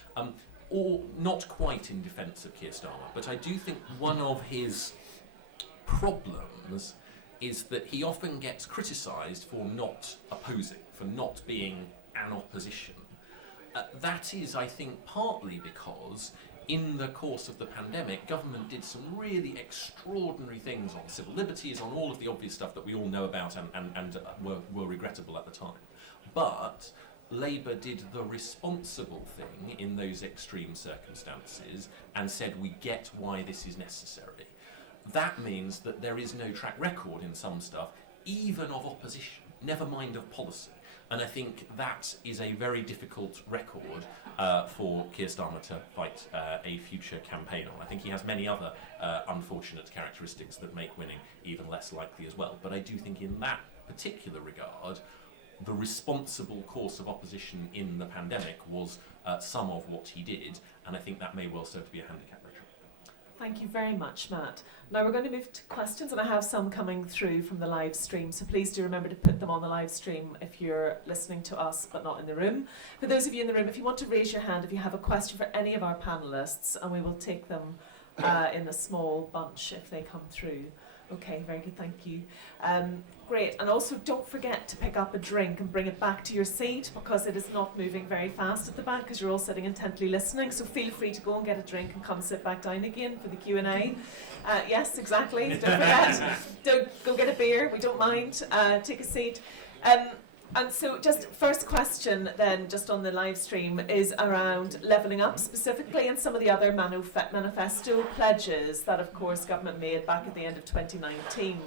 or not quite in defence of Keir Starmer, but I do think one of his problems is that he often gets criticised for not opposing, for not being an opposition. That is, I think, partly because in the course of the pandemic, government did some really extraordinary things on civil liberties, on all of the obvious stuff that we all know about and were regrettable at the time. But Labour did the responsible thing in those extreme circumstances and said, we get why this is necessary. That means that there is no track record in some stuff, even of opposition, never mind of policy. And I think that is a very difficult record for Keir Starmer to fight a future campaign on. I think he has many other unfortunate characteristics that make winning even less likely as well. But I do think in that particular regard, the responsible course of opposition in the pandemic was some of what he did, and I think that may well serve to be a handicap. Thank you very much, Matt. Now we're going to move to questions, and I have some coming through from the live stream, so please do remember to put them on the live stream if you're listening to us but not in the room. For those of you in the room, if you want to raise your hand if you have a question for any of our panellists, and we will take them in a small bunch if they come through. Okay, very good, thank you. Great, and also don't forget to pick up a drink and bring it back to your seat, because it is not moving very fast at the back because you're all sitting intently listening, so feel free to go and get a drink and come sit back down again for the Q&A. Yes, exactly, don't forget. Don't go get a beer, we don't mind, take a seat. And so just first question then, just on the live stream, is around levelling up specifically, and some of the other manifesto pledges that of course government made back at the end of 2019.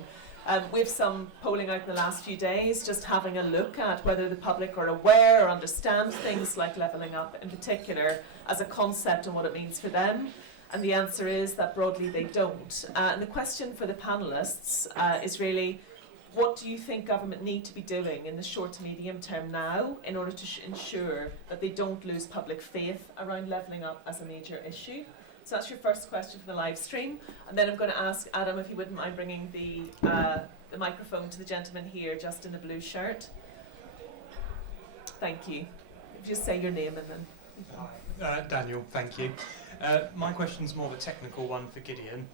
We have some polling out in the last few days, just having a look at whether the public are aware or understand things like levelling up in particular as a concept and what it means for them. And the answer is that broadly they don't. And the question for the panellists is really, what do you think government need to be doing in the short to medium term now in order to ensure that they don't lose public faith around levelling up as a major issue? So that's your first question for the live stream. And then I'm going to ask Adam if he wouldn't mind bringing the microphone to the gentleman here just in the blue shirt. Thank you. Just say your name and then... Daniel, thank you. My question's more of a technical one for Gideon.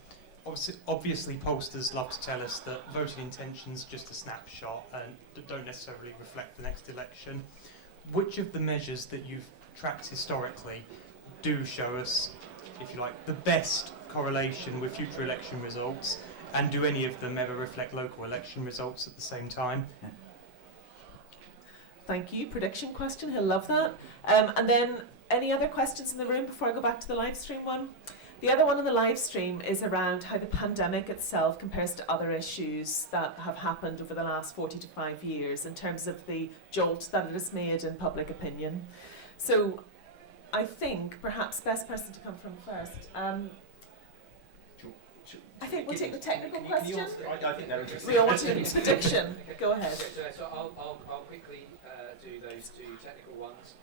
Obviously, pollsters love to tell us that voting intention's just a snapshot and don't necessarily reflect the next election. Which of the measures that you've tracked historically do show us, if you like, the best correlation with future election results, and do any of them ever reflect local election results at the same time? Thank you. Prediction question, he'll love that. And then any other questions in the room before I go back to the live stream one? The other one on the live stream is around how the pandemic itself compares to other issues that have happened over the last 40 to 5 years in terms of the jolt that it has made in public opinion. So I think perhaps best person to come from first. I think we'll take the technical question. I think they're interesting. We all want to do prediction. Go ahead. Okay, so I'll quickly do those two technical ones.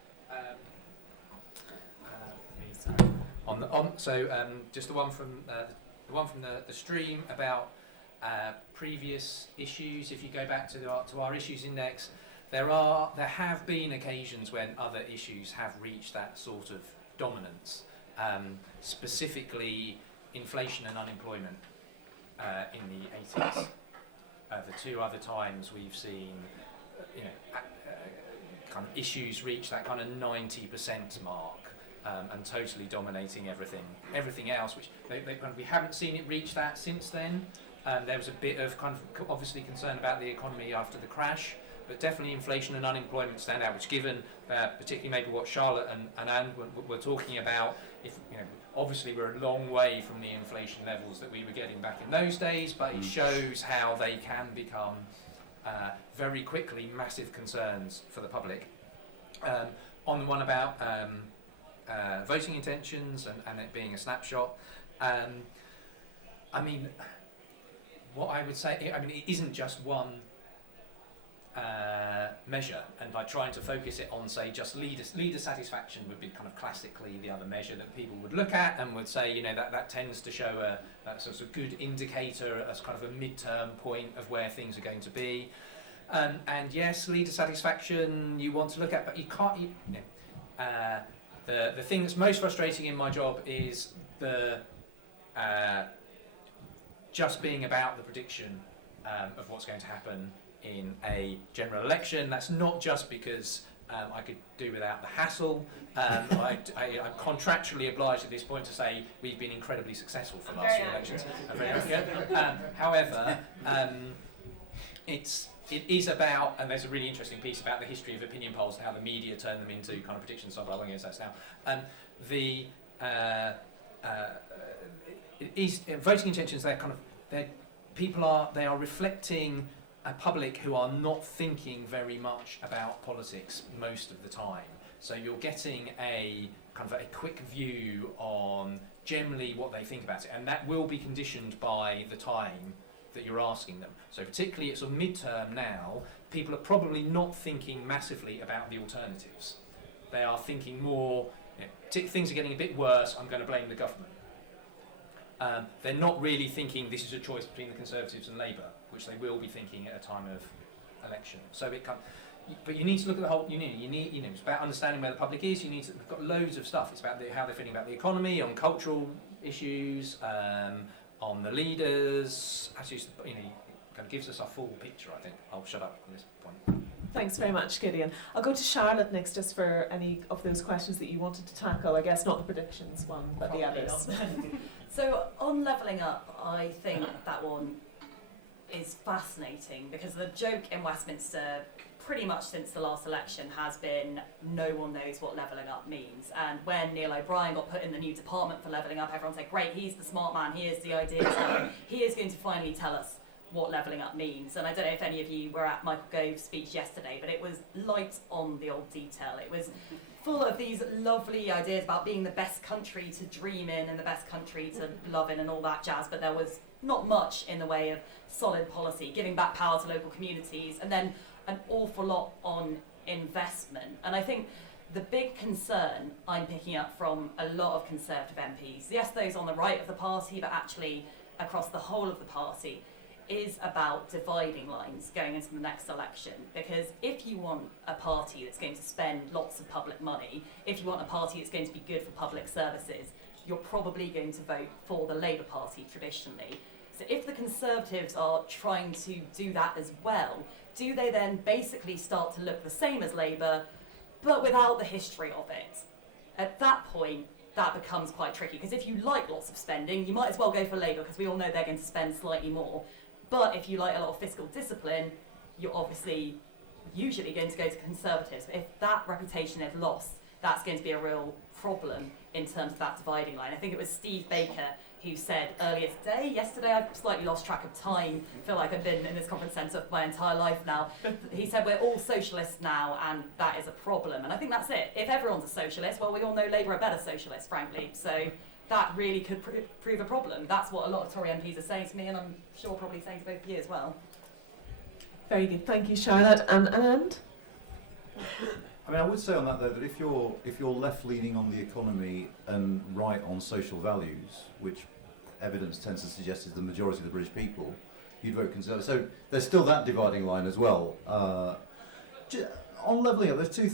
Just the one from the stream about previous issues. If you go back to our issues index, there have been occasions when other issues have reached that sort of dominance. Specifically, inflation and unemployment in the 80s. The two other times we've seen, kind of issues reach that kind of 90% mark. And totally dominating everything else, which we haven't seen it reach that since then. There was a bit of kind of obviously concern about the economy after the crash, but definitely inflation and unemployment stand out, which given particularly maybe what Charlotte and Anand were talking about, obviously we're a long way from the inflation levels that we were getting back in those days, but it shows how they can become very quickly massive concerns for the public. On the one about voting intentions and it being a snapshot. What I would say, it isn't just one measure, and by trying to focus it on, say, just leader satisfaction would be kind of classically the other measure that people would look at and would say, that tends to show a sort of good indicator as kind of a mid-term point of where things are going to be. And yes, leader satisfaction you want to look at, but you can't. The thing that's most frustrating in my job is the just being about the prediction of what's going to happen in a general election. That's not just because I could do without the hassle. I'm contractually obliged at this point to say we've been incredibly successful for the last few elections. However, it is about, and there's a really interesting piece about the history of opinion polls, how the media turn them into kind of predictions. So I won't get into that now. It is voting intentions. They are reflecting a public who are not thinking very much about politics most of the time. So you're getting a kind of a quick view on generally what they think about it, and that will be conditioned by the time that you're asking them. So particularly at sort of midterm now, people are probably not thinking massively about the alternatives. They are thinking more, things are getting a bit worse, I'm going to blame the government. They're not really thinking this is a choice between the Conservatives and Labour, which they will be thinking at a time of election. So but you need to look at the whole. It's about understanding where the public is. We've got loads of stuff. It's about how they're feeling about the economy, on cultural issues, on the leaders. Actually, it kind of gives us a full picture. I think I'll shut up on this point. Thanks very much, Gideon. I'll go to Charlotte next, just for any of those questions that you wanted to tackle. I guess not the predictions one, but the others. So on levelling up, I think that one is fascinating because the joke in Westminster pretty much since the last election has been no one knows what levelling up means. And when Neil O'Brien got put in the new department for levelling up, everyone said, great, he's the smart man, he has the ideas, he is going to finally tell us what levelling up means. And I don't know if any of you were at Michael Gove's speech yesterday, but it was light on the old detail. It was full of these lovely ideas about being the best country to dream in and the best country to love in and all that jazz, but there was not much in the way of solid policy, giving back power to local communities, and then an awful lot on investment. And I think the big concern I'm picking up from a lot of Conservative MPs, yes, those on the right of the party, but actually across the whole of the party, is about dividing lines going into the next election. Because if you want a party that's going to spend lots of public money, if you want a party that's going to be good for public services, you're probably going to vote for the Labour Party traditionally. So if the Conservatives are trying to do that as well, do they then basically start to look the same as Labour, but without the history of it? At that point, that becomes quite tricky, because if you like lots of spending, you might as well go for Labour, because we all know they're going to spend slightly more. But if you like a lot of fiscal discipline, you're obviously usually going to go to Conservatives. But if that reputation is lost, that's going to be a real problem in terms of that dividing line. I think it was Steve Baker who said yesterday, I've slightly lost track of time, I feel like I've been in this conference centre my entire life now. He said we're all socialists now, and that is a problem. And I think that's it. If everyone's a socialist, well, we all know Labour are better socialists, frankly. So that really could prove a problem. That's what a lot of Tory MPs are saying to me, and I'm sure probably saying to both of you as well. Very good, thank you, Charlotte. And Anand? I mean, I would say on that though that if you're left leaning on the economy and right on social values, which evidence tends to suggest is the majority of the British people, you'd vote Conservative. So there's still that dividing line as well. On levelling up, there's two.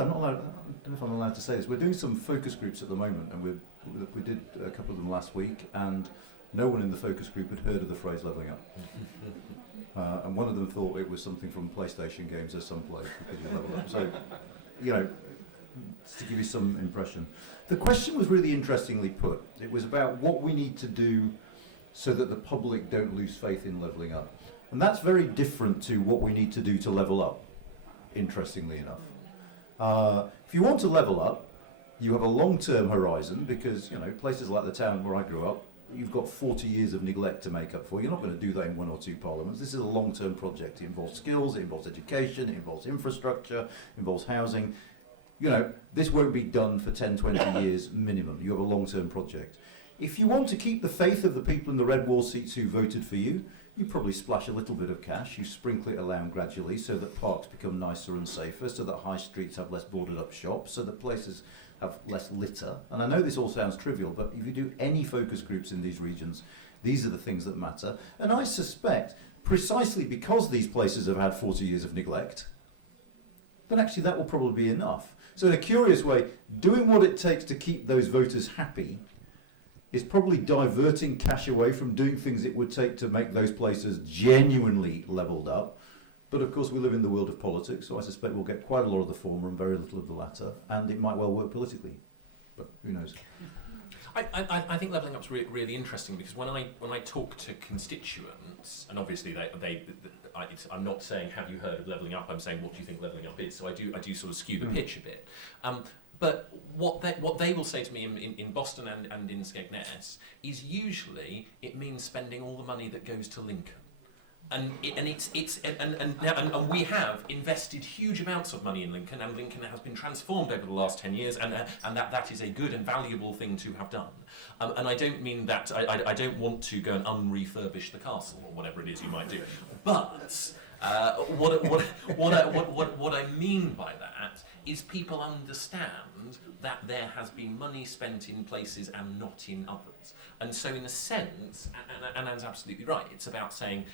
I'm not allowed. I don't know if I'm allowed to say this. We're doing some focus groups at the moment, and we did a couple of them last week, and no one in the focus group had heard of the phrase levelling up. And one of them thought it was something from PlayStation games or someplace because you level up. So, just to give you some impression. The question was really interestingly put. It was about what we need to do so that the public don't lose faith in levelling up. And that's very different to what we need to do to level up, interestingly enough. If you want to level up, you have a long-term horizon because, places like the town where I grew up, you've got 40 years of neglect to make up for. You're not going to do that in 1 or 2 parliaments. This is a long-term project. It involves skills, it involves education, it involves infrastructure, it involves housing. This won't be done for 10, 20 years minimum. You have a long-term project. If you want to keep the faith of the people in the red wall seats who voted for you, you probably splash a little bit of cash, you sprinkle it around gradually so that parks become nicer and safer, so that high streets have less boarded up shops, so that places have less litter. And I know this all sounds trivial, but if you do any focus groups in these regions, these are the things that matter. And I suspect, precisely because these places have had 40 years of neglect, then actually that will probably be enough. So in a curious way, doing what it takes to keep those voters happy is probably diverting cash away from doing things it would take to make those places genuinely levelled up. But of course we live in the world of politics, so I suspect we'll get quite a lot of the former and very little of the latter, and it might well work politically, but who knows. I think levelling up's really interesting, because when I talk to constituents, and obviously I'm not saying have you heard of levelling up, I'm saying what do you think levelling up is, so I do sort of skew the pitch a bit. But what they will say to me in Boston and in Skegness is usually it means spending all the money that goes to Lincoln. And we have invested huge amounts of money in Lincoln, and Lincoln has been transformed over the last 10 years, and that is a good and valuable thing to have done. And I don't mean that, I don't want to go and unrefurbish the castle, or whatever it is you might do. But what I mean by that is people understand that there has been money spent in places and not in others. And so in a sense, and Anand's absolutely right, it's about saying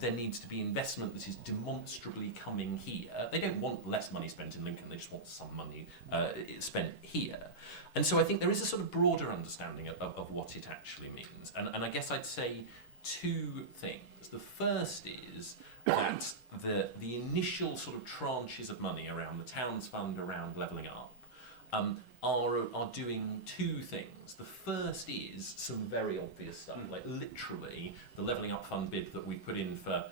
there needs to be investment that is demonstrably coming here. They don't want less money spent in Lincoln, they just want some money spent here. And so I think there is a sort of broader understanding of what it actually means. And I guess I'd say two things. The first is that the initial sort of tranches of money around the Towns Fund, around levelling up, are doing two things. The first is some very obvious stuff, like literally the levelling up fund bid that we put in for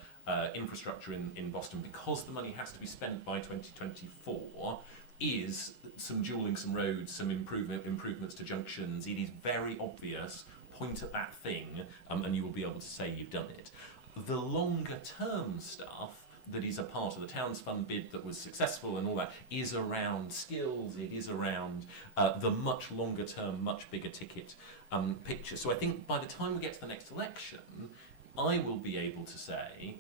infrastructure in Boston, because the money has to be spent by 2024, is some dualling some roads, some improvements to junctions. It is very obvious, point at that thing, and you will be able to say you've done it. The longer term stuff that is a part of the Towns Fund bid that was successful and all that is around skills, it is around the much longer term, much bigger ticket picture. So I think by the time we get to the next election, I will be able to say,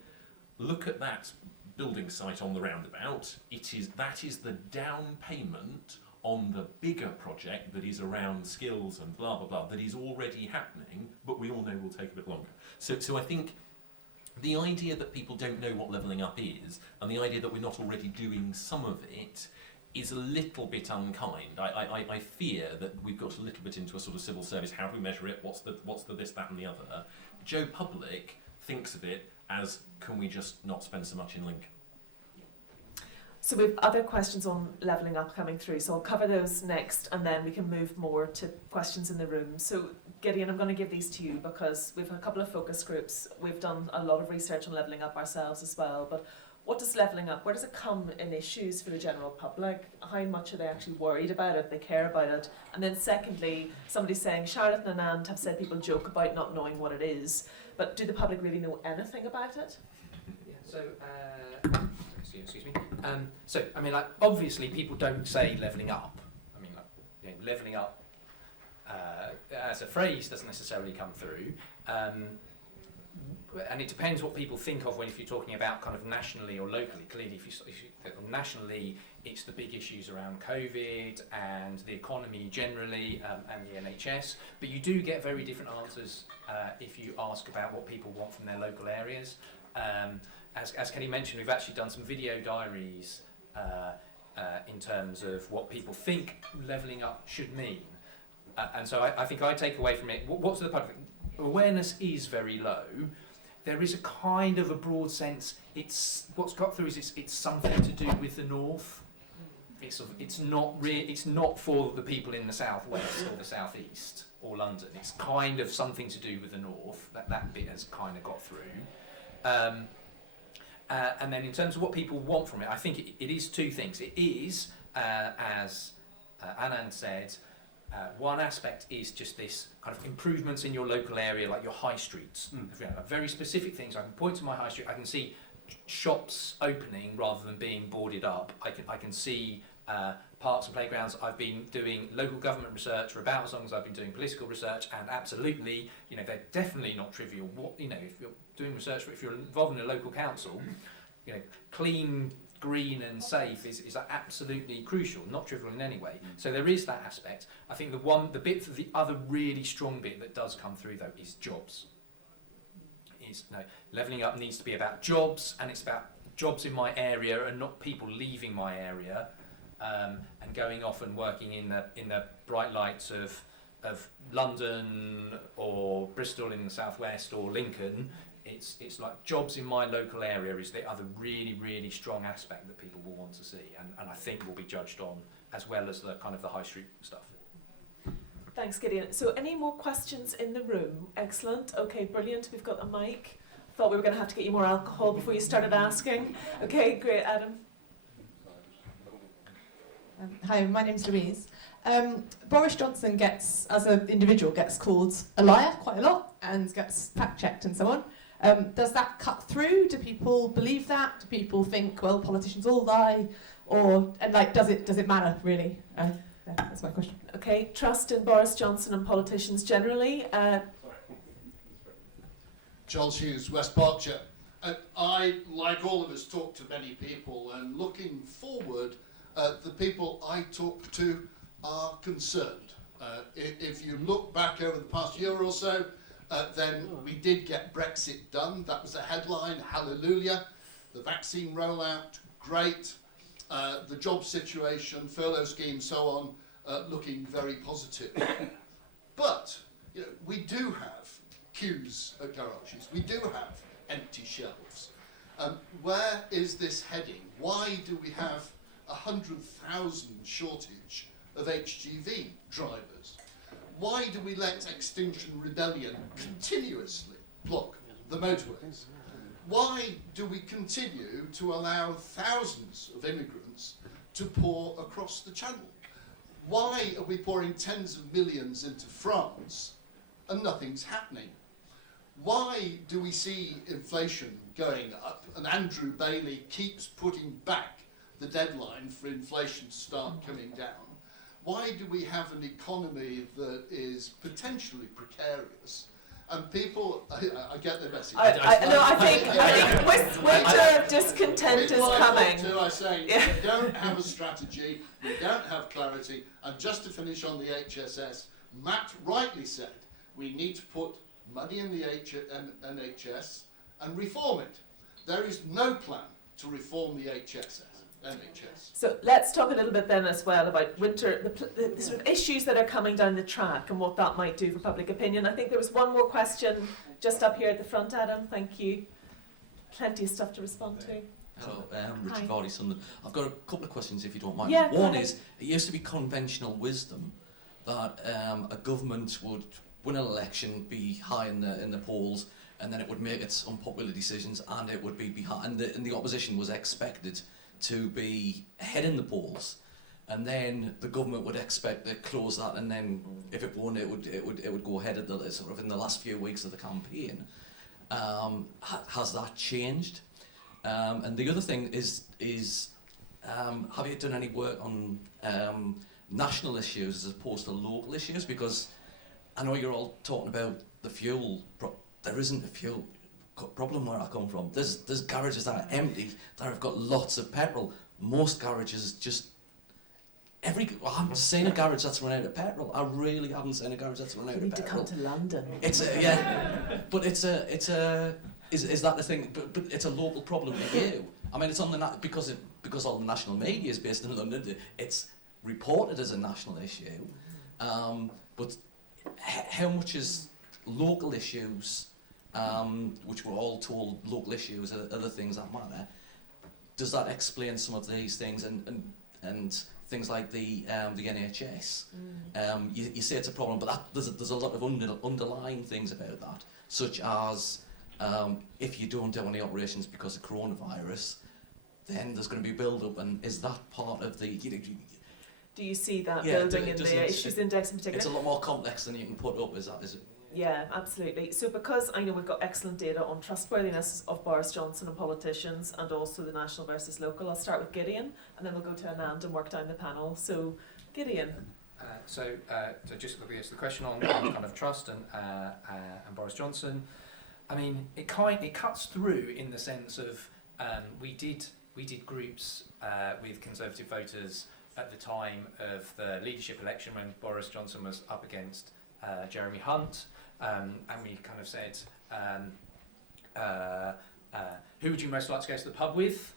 look at that building site on the roundabout, that is the down payment on the bigger project that is around skills and blah, blah, blah, that is already happening, but we all know will take a bit longer. So I think the idea that people don't know what levelling up is, and the idea that we're not already doing some of it, is a little bit unkind. I fear that we've got a little bit into a sort of civil service, how do we measure it, what's the this, that and the other. Joe Public thinks of it as, can we just not spend so much in Lincoln? So we have other questions on levelling up coming through, so I'll cover those next, and then we can move more to questions in the room. So Gideon, I'm going to give these to you because we've had a couple of focus groups. We've done a lot of research on levelling up ourselves as well, but what does levelling up, where does it come in issues for the general public? How much are they actually worried about it, they care about it? And then secondly, somebody's saying, Charlotte and Anand have said people joke about not knowing what it is, but do the public really know anything about it? Yeah, so, excuse me. So, I mean, like, obviously people don't say levelling up. I mean, like, you know, levelling up as a phrase doesn't necessarily come through. And it depends what people think of if you're talking about kind of nationally or locally. Clearly, if you nationally, it's the big issues around COVID and the economy generally, and the NHS. But you do get very different answers if you ask about what people want from their local areas. As Kenny mentioned, we've actually done some video diaries in terms of what people think levelling up should mean. And so I think I take away from it, what's the public? Awareness is very low. There is a kind of a broad sense, what's got through is it's something to do with the north. It's not for the people in the southwest or the southeast or London. It's kind of something to do with the north. That bit has kind of got through. And then in terms of what people want from it, I think it is two things. It is, as Anand said, one aspect is just this kind of improvements in your local area, like your high streets. Very specific things. I can point to my high street, I can see shops opening rather than being boarded up. I can see parks and playgrounds. I've been doing local government research for about as long as I've been doing political research, and absolutely, they're definitely not trivial. If you're doing research, if you're involved in a local council, clean, green and safe is absolutely crucial, not trivial in any way. So there is that aspect. I think the other really strong bit that does come through though is jobs. Levelling up needs to be about jobs, and it's about jobs in my area and not people leaving my area and going off and working in the bright lights of London or Bristol in the southwest or Lincoln, it's like jobs in my local area is the other really, really strong aspect that people will want to see, and I think will be judged on, as well as the kind of the high street stuff. Thanks, Gideon. So any more questions in the room? Excellent. Okay, brilliant. We've got a mic. Thought we were going to have to get you more alcohol before you started asking. Okay, great. Adam. Hi, my name's Louise. Boris Johnson gets, as an individual, gets called a liar quite a lot and gets fact-checked and so on. Does that cut through? Do people believe that? Do people think, well, politicians all lie? Does it matter, really? That's my question. Okay, trust in Boris Johnson and politicians generally. Charles Hughes, West Berkshire. I, like all of us, talk to many people, and looking forward, the people I talk to are concerned. If you look back over the past year or so, then we did get Brexit done. That was a headline, hallelujah. The vaccine rollout, great. The job situation, furlough scheme, so on, looking very positive. But we do have queues at garages. We do have empty shelves. Where is this heading? Why do we have 100,000 shortage of HGV drivers? Why do we let Extinction Rebellion continuously block the motorways? Why do we continue to allow thousands of immigrants to pour across the channel? Why are we pouring tens of millions into France and nothing's happening? Why do we see inflation going up and Andrew Bailey keeps putting back the deadline for inflation to start coming down? Why do we have an economy that is potentially precarious? And people, I get the message. I think winter of discontent is coming. I say, we don't have a strategy, we don't have clarity, and just to finish on the HSS, Matt rightly said, we need to put money in the NHS and reform it. There is no plan to reform the NHS. So let's talk a little bit then as well about winter, the sort of issues that are coming down the track and what that might do for public opinion. I think there was one more question just up here at the front, Adam. Thank you. Plenty of stuff to respond to. Hello, Richard Vardy, Sunderland. I've got a couple of questions if you don't mind. Yeah, one is, it used to be conventional wisdom that a government would win an election, be high in the polls, and then it would make its unpopular decisions and it would be behind, and the opposition was expected to be ahead in the polls, and then the government would expect to close that, and then if it won, it would go ahead at the sort of in the last few weeks of the campaign. Has that changed? And the other thing is have you done any work on national issues as opposed to local issues? Because I know you're all talking about the fuel. There isn't a fuel problem where I come from. There's garages that are empty that have got lots of petrol. Most garages just I haven't seen a garage that's run out of petrol. I really haven't seen a garage that's run out of petrol. You need to come to London. But is that the thing? But it's a local problem for you. I mean, it's on the because all the national media is based in London. It's reported as a national issue. But how much is local issues? Which we're all told local issues are the things that matter. Does that explain some of these things and things like the NHS? You say it's a problem, but there's a lot of underlying things about that, such as if you don't do any operations because of coronavirus, then there's going to be build-up, and is that part of the... Do you see that building in the issues index in particular? It's a lot more complex than you can put up, is it? Yeah, absolutely. So because I know we've got excellent data on trustworthiness of Boris Johnson and politicians and also the national versus local, I'll start with Gideon and then we'll go to Anand and work down the panel. So, Gideon. So just to answer the question on kind of trust and Boris Johnson, I mean, it cuts through in the sense of we did groups with Conservative voters at the time of the leadership election when Boris Johnson was up against Jeremy Hunt, and we kind of said, who would you most like to go to the pub with?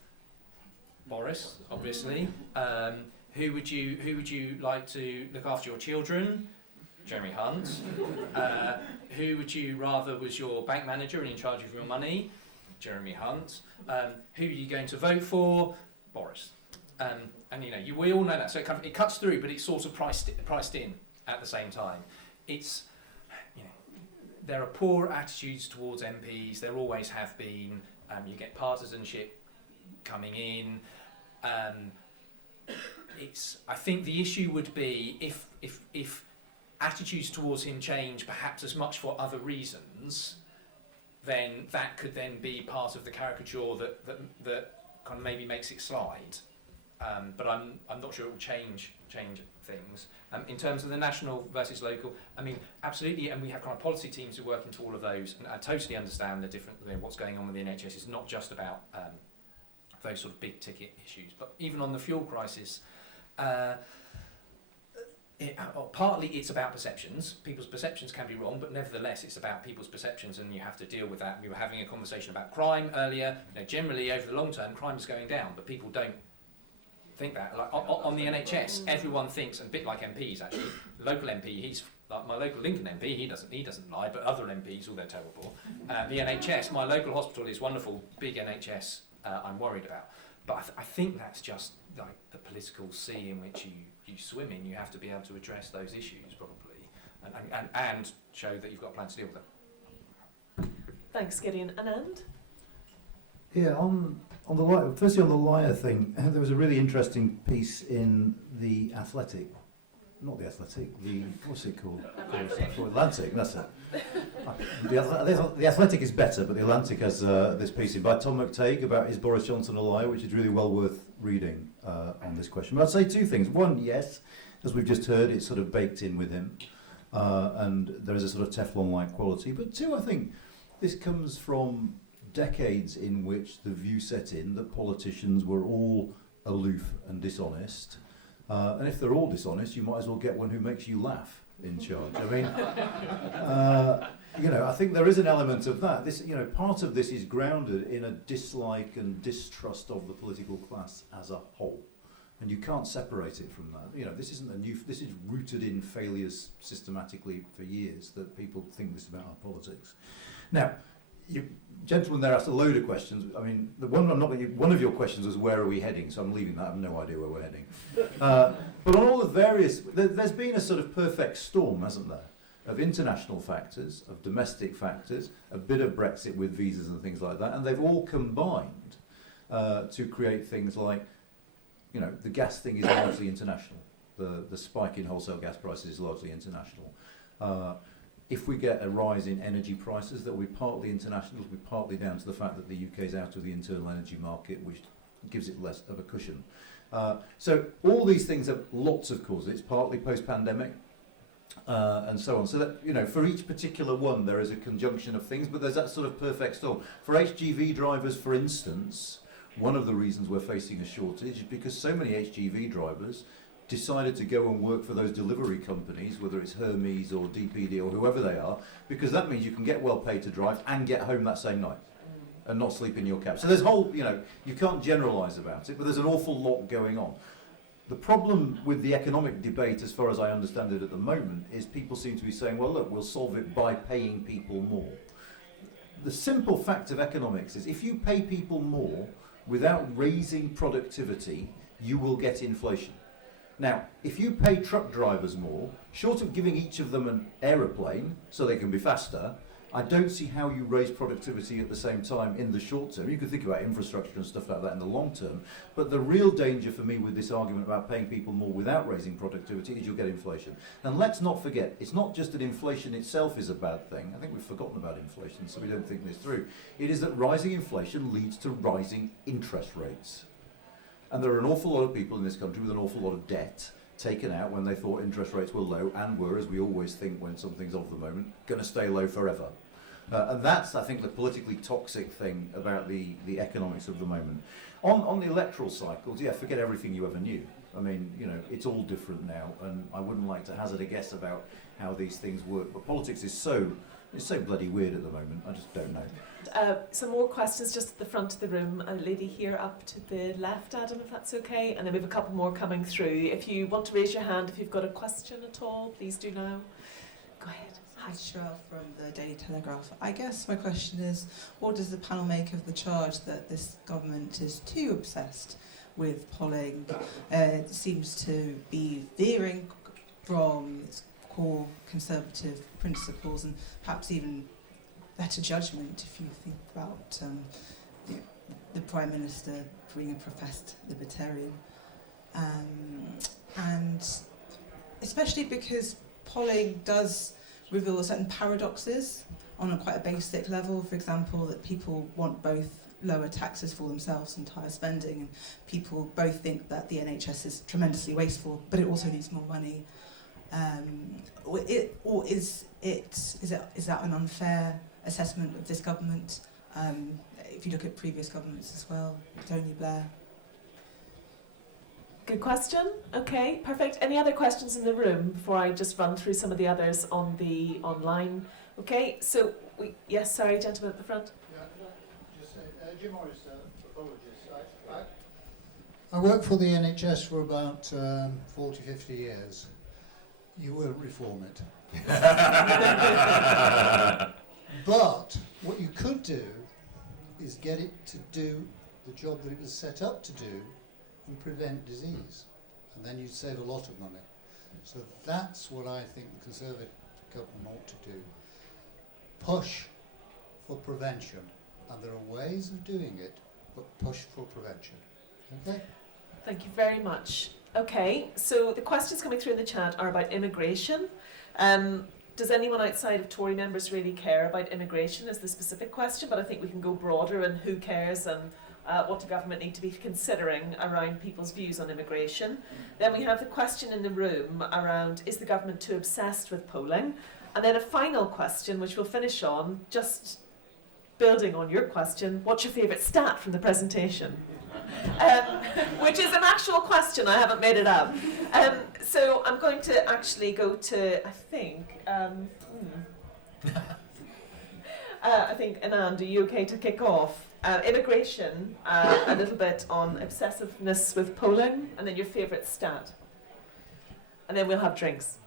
Boris, obviously. Who would you like to look after your children? Jeremy Hunt. Who would you rather was your bank manager and in charge of your money? Jeremy Hunt. Who are you going to vote for? Boris. And you know, we all know that, so it cuts through, but it's sort of priced in at the same time. It's, you know, there are poor attitudes towards MPs. There always have been. You get partisanship coming in. I think the issue would be if attitudes towards him change, perhaps as much for other reasons, then that could then be part of the caricature that kind of maybe makes it slide. But I'm not sure it will change things. In terms of the national versus local, I mean, absolutely, and we have kind of policy teams who work into all of those, and I totally understand the different, you know, what's going on with the NHS is not just about those sort of big ticket issues, but even on the fuel crisis, partly it's about perceptions. People's perceptions can be wrong, but nevertheless it's about people's perceptions, and you have to deal with that. We were having a conversation about crime earlier. You know, generally over the long term, crime is going down, but people don't think that. Like on the NHS, everyone thinks, and a bit like MPs actually. The local MP, he's like my local Lincoln MP. He doesn't lie, but other MPs, they're terrible. The NHS, my local hospital is wonderful. Big NHS, I'm worried about. But I think that's just like the political sea in which you swim in. You have to be able to address those issues probably, and show that you've got a plan to deal with them. Thanks, Gideon. Anand? Yeah, firstly on the liar thing, there was a really interesting piece in the Athletic, not the Athletic, what's it called? Atlantic, that's it. The Athletic is better, but the Atlantic has this piece in by Tom McTague about is Boris Johnson a liar, which is really well worth reading on this question. But I'd say two things. One, yes, as we've just heard, it's sort of baked in with him, and there is a sort of Teflon-like quality. But two, I think this comes from decades in which the view set in that politicians were all aloof and dishonest, and if they're all dishonest, you might as well get one who makes you laugh in charge. I mean, you know, I think there is an element of that. This, you know, part of this is grounded in a dislike and distrust of the political class as a whole, and you can't separate it from that. You know, this isn't a new. This is rooted in failures systematically for years that people think this about our politics. Now, you gentlemen there asked a load of questions. I mean, one of your questions was where are we heading, so I'm leaving that. I have no idea where we're heading. But on all the various, there's been a sort of perfect storm, hasn't there, of international factors, of domestic factors, a bit of Brexit with visas and things like that, and they've all combined to create things like, you know, the gas thing is largely international. The spike in wholesale gas prices is largely international. If we get a rise in energy prices, that will be partly international, will be partly down to the fact that the UK is out of the internal energy market, which gives it less of a cushion. So all these things have lots of causes. It's partly post-pandemic and so on. So that, you know, for each particular one, there is a conjunction of things, but there's that sort of perfect storm. For HGV drivers, for instance, one of the reasons we're facing a shortage is because so many HGV drivers decided to go and work for those delivery companies, whether it's Hermes or DPD or whoever they are, because that means you can get well paid to drive and get home that same night and not sleep in your cab. So there's whole, you know, you can't generalise about it, but there's an awful lot going on. The problem with the economic debate, as far as I understand it at the moment, is people seem to be saying, well, look, we'll solve it by paying people more. The simple fact of economics is if you pay people more without raising productivity, you will get inflation. Now, if you pay truck drivers more, short of giving each of them an aeroplane so they can be faster, I don't see how you raise productivity at the same time in the short term. You could think about infrastructure and stuff like that in the long term, but the real danger for me with this argument about paying people more without raising productivity is you'll get inflation. And let's not forget, it's not just that inflation itself is a bad thing. I think we've forgotten about inflation, so we don't think this through. It is that rising inflation leads to rising interest rates. And there are an awful lot of people in this country with an awful lot of debt taken out when they thought interest rates were low and were, as we always think when something's of the moment, going to stay low forever. And that's, I think, the politically toxic thing about the economics of the moment. On the electoral cycles, yeah, forget everything you ever knew. I mean, you know, it's all different now, and I wouldn't like to hazard a guess about how these things work. But politics is so It's so bloody weird at the moment, I just don't know. Some more questions just at the front of the room. A lady here up to the left, Adam, if that's okay. And then we have a couple more coming through. If you want to raise your hand, if you've got a question at all, please do now. Go ahead. Hi. Cheryl from the Daily Telegraph. I guess my question is, what does the panel make of the charge that this government is too obsessed with polling? It seems to be veering from its core conservative principles and perhaps even better judgment if you think about the Prime Minister being a professed libertarian. And especially because polling does reveal certain paradoxes on quite a basic level. For example, that people want both lower taxes for themselves and higher spending, and people both think that the NHS is tremendously wasteful, but it also needs more money. Is that an unfair assessment of this government? If you look at previous governments as well, Tony Blair. Good question. Okay, perfect. Any other questions in the room before I just run through some of the others on the online? Okay, so yes, sorry, gentleman at the front. Just say, Jim Morris, apologies. I worked for the NHS for about 40, 50 years. You won't reform it. But what you could do is get it to do the job that it was set up to do and prevent disease. And then you'd save a lot of money. So that's what I think the Conservative government ought to do. Push for prevention. And there are ways of doing it, but push for prevention. Okay? Thank you very much. Okay, so the questions coming through in the chat are about immigration. Does anyone outside of Tory members really care about immigration is the specific question, but I think we can go broader and who cares and what the government need to be considering around people's views on immigration. Then we have the question in the room around, is the government too obsessed with polling? And then a final question, which we'll finish on, just building on your question, what's your favourite stat from the presentation? Which is an actual question, I haven't made it up. So I'm going to actually go to, I think Anand, are you okay to kick off? Immigration, a little bit on obsessiveness with polling, and then your favourite stat. And then we'll have drinks.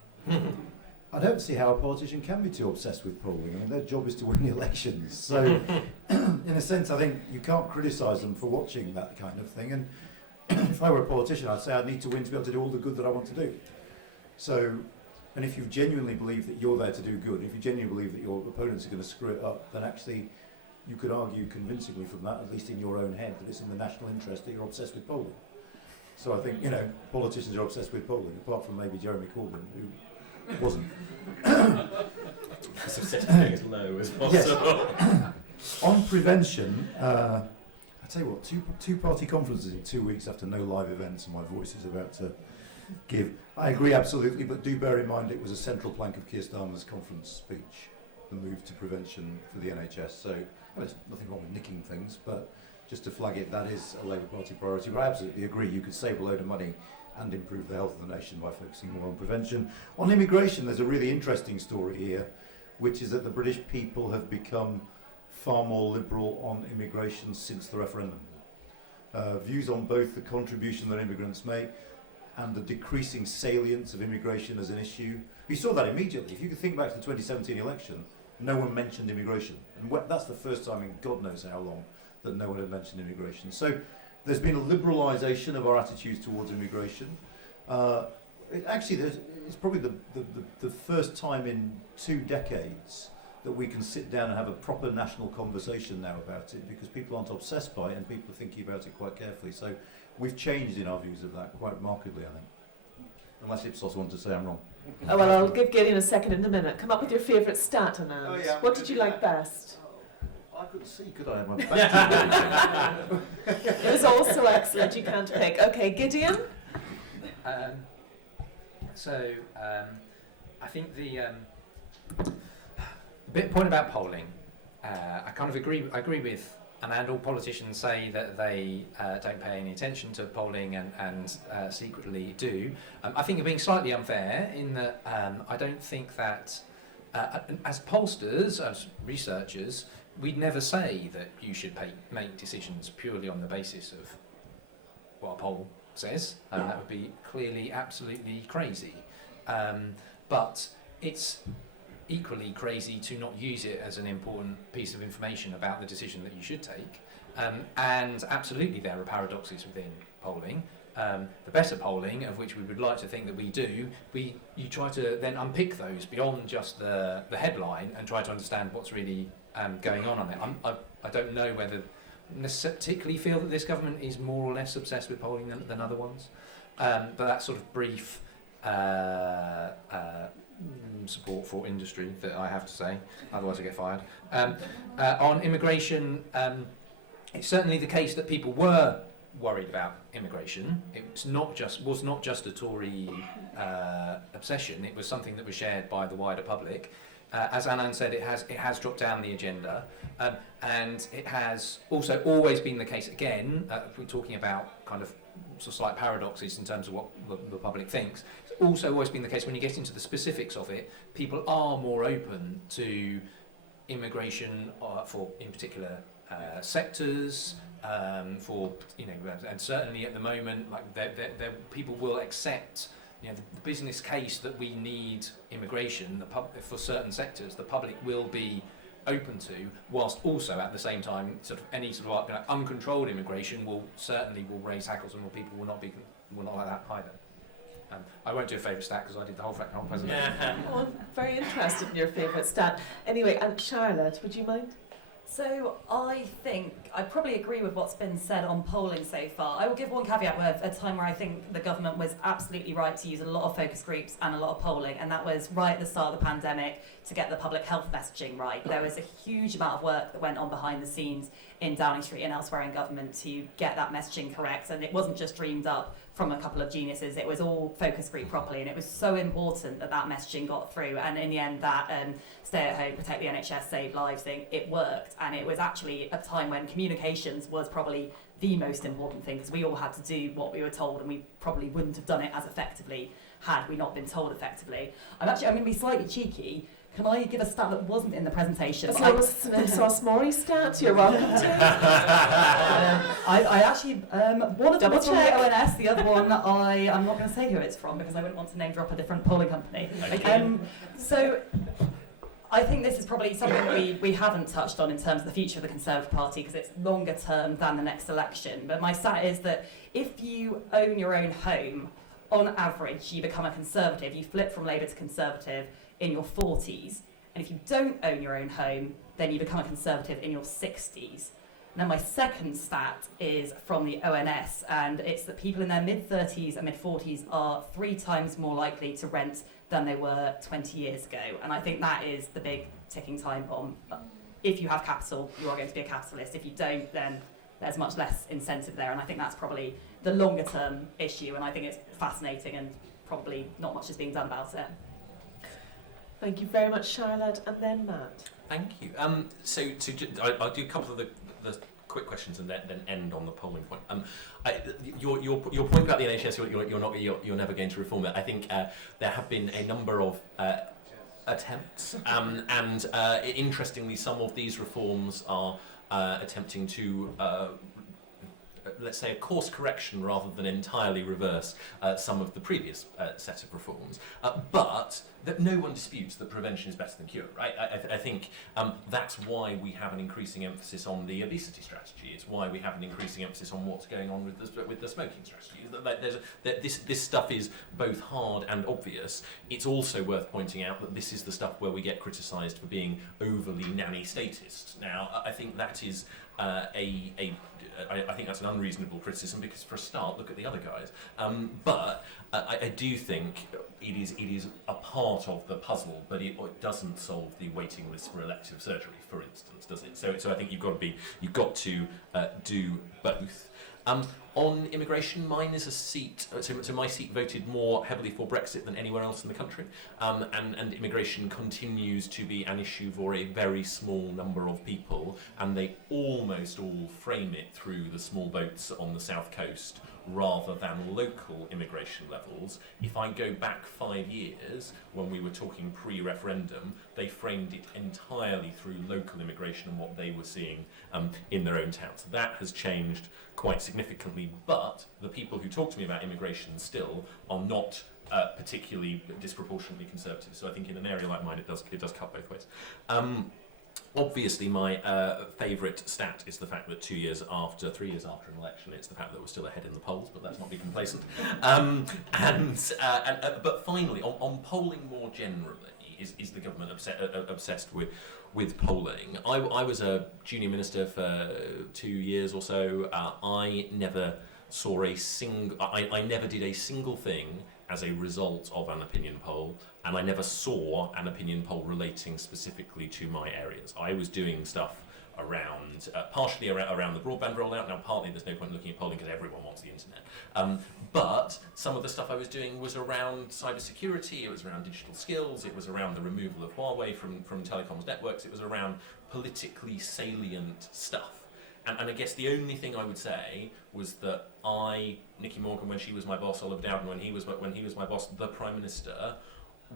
I don't see how a politician can be too obsessed with polling. I mean, their job is to win the elections. So, in a sense, I think you can't criticise them for watching that kind of thing. And if I were a politician, I'd say I need to win to be able to do all the good that I want to do. So, and if you genuinely believe that you're there to do good, if you genuinely believe that your opponents are going to screw it up, then actually you could argue convincingly from that, at least in your own head, that it's in the national interest that you're obsessed with polling. So I think, politicians are obsessed with polling, apart from maybe Jeremy Corbyn, who wasn't. So set it as low as possible. Yes. On prevention, I tell you what, two party conferences in 2 weeks after no live events, and my voice is about to give. I agree absolutely, but do bear in mind it was a central plank of Keir Starmer's conference speech, the move to prevention for the NHS. So there's nothing wrong with nicking things, but just to flag it, that is a Labour Party priority. But I absolutely agree, you could save a load of money and improve the health of the nation by focusing more on prevention. On immigration, there's a really interesting story here, which is that the British people have become far more liberal on immigration since the referendum. Views on both the contribution that immigrants make and the decreasing salience of immigration as an issue. We saw that immediately. If you could think back to the 2017 election, no one mentioned immigration. And that's the first time in God knows how long that no one had mentioned immigration. So there's been a liberalisation of our attitudes towards immigration. It's probably the first time in 2 decades that we can sit down and have a proper national conversation now about it, because people aren't obsessed by it and people are thinking about it quite carefully. So we've changed in our views of that quite markedly, I think. Unless Ipsos want to say I'm wrong. Oh, well, I'll give Gideon a second in a minute. Come up with your favourite stat, Anand. Oh, yeah, what did you like best? I couldn't see, could I? My back It was also excellent, you can't pick. Okay, Gideon? I think the point about polling, I kind of agree with Anand. All politicians say that they don't pay any attention to polling and secretly do. I think you're being slightly unfair in that I don't think that As pollsters, as researchers, we'd never say that you should make decisions purely on the basis of what a poll says. That would be clearly absolutely crazy. But it's equally crazy to not use it as an important piece of information about the decision that you should take. And absolutely there are paradoxes within polling. The better polling, of which we would like to think that we do, you try to then unpick those beyond just the headline and try to understand what's really going on there. I don't know whether particularly feel that this government is more or less obsessed with polling than other ones, but that sort of brief support for industry that I have to say, otherwise I get fired. On immigration, it's certainly the case that people were worried about immigration. It was not just a Tory obsession. It was something that was shared by the wider public. As Anand said, it has dropped down the agenda, and it has also always been the case. Again, if we're talking about kind of sort of slight paradoxes in terms of what the public thinks. It's also always been the case when you get into the specifics of it, people are more open to immigration for, in particular, sectors. For and certainly at the moment, like people will accept. The business case that we need immigration for certain sectors, the public will be open to, whilst also at the same time, sort of any sort of uncontrolled immigration will raise hackles, and people will not like that either. I won't do a favourite stat because I did the whole presentation. Yeah. Oh, I'm very interested in your favourite stat. Anyway, and Charlotte, would you mind? So I think I probably agree with what's been said on polling so far. I will give one caveat with a time where I think the government was absolutely right to use a lot of focus groups and a lot of polling, and that was right at the start of the pandemic to get the public health messaging right. There was a huge amount of work that went on behind the scenes in Downing Street and elsewhere in government to get that messaging correct, and it wasn't just dreamed up from a couple of geniuses. It was all focus group properly, and it was so important that that messaging got through, and in the end that stay at home, protect the NHS, save lives thing, it worked. And it was actually a time when communications was probably the most important thing, because we all had to do what we were told, and we probably wouldn't have done it as effectively had we not been told effectively. I'm going to be slightly cheeky. Can I give a stat that wasn't in the presentation? As long as it's an Ipsos MORI stat, you're welcome to. I actually, one of them was from the ONS, the other one I'm not going to say who it's from because I wouldn't want to name drop a different polling company. Okay. So I think this is probably something that we haven't touched on in terms of the future of the Conservative Party, because it's longer term than the next election. But my stat is that if you own your own home, on average, you become a Conservative. You flip from Labour to Conservative in your 40s, and if you don't own your own home, then you become a Conservative in your 60s. Now my second stat is from the ONS, and it's that people in their mid-30s and mid-40s are 3 times more likely to rent than they were 20 years ago, and I think that is the big ticking time bomb. If you have capital, you are going to be a capitalist. If you don't, then there's much less incentive there, and I think that's probably the longer term issue, and I think it's fascinating and probably not much is being done about it. Thank you very much, Charlotte, and then Matt. Thank you. I'll do a couple of the quick questions and then end on the polling point. Your point about the NHS, you're never going to reform it. I think there have been a number of attempts, and interestingly, some of these reforms are attempting to. Let's say a course correction rather than entirely reverse some of the previous set of reforms. But that no one disputes that prevention is better than cure, right? I think that's why we have an increasing emphasis on the obesity strategy. It's why we have an increasing emphasis on what's going on with the smoking strategy. This stuff is both hard and obvious. It's also worth pointing out that this is the stuff where we get criticised for being overly nanny statist. Now, I think that is I think that's an unreasonable criticism, because for a start, look at the other guys. But I do think it is a part of the puzzle, but it doesn't solve the waiting list for elective surgery, for instance, does it? So I think you've got to do both. On immigration, mine is a seat. So my seat voted more heavily for Brexit than anywhere else in the country, and immigration continues to be an issue for a very small number of people, and they almost all frame it through the small boats on the south coast rather than local immigration levels. If I go back 5 years, when we were talking pre-referendum, they framed it entirely through local immigration and what they were seeing in their own towns. That has changed quite significantly, but the people who talk to me about immigration still are not particularly disproportionately conservative. So I think in an area like mine, it does cut both ways. Obviously, my favourite stat is the fact that 3 years after an election, it's the fact that we're still ahead in the polls, but let's not be complacent. But finally, on polling more generally, is the government obsessed with polling? I was a junior minister for 2 years or so. I never did a single thing as a result of an opinion poll, and I never saw an opinion poll relating specifically to my areas. I was doing stuff around, partially around the broadband rollout. Now, partly there's no point looking at polling because everyone wants the internet. But some of the stuff I was doing was around cybersecurity, it was around digital skills, it was around the removal of Huawei from telecoms networks, it was around politically salient stuff. And I guess the only thing I would say was that Nicky Morgan, when she was my boss, Oliver Dowden, when he was my boss, the Prime Minister,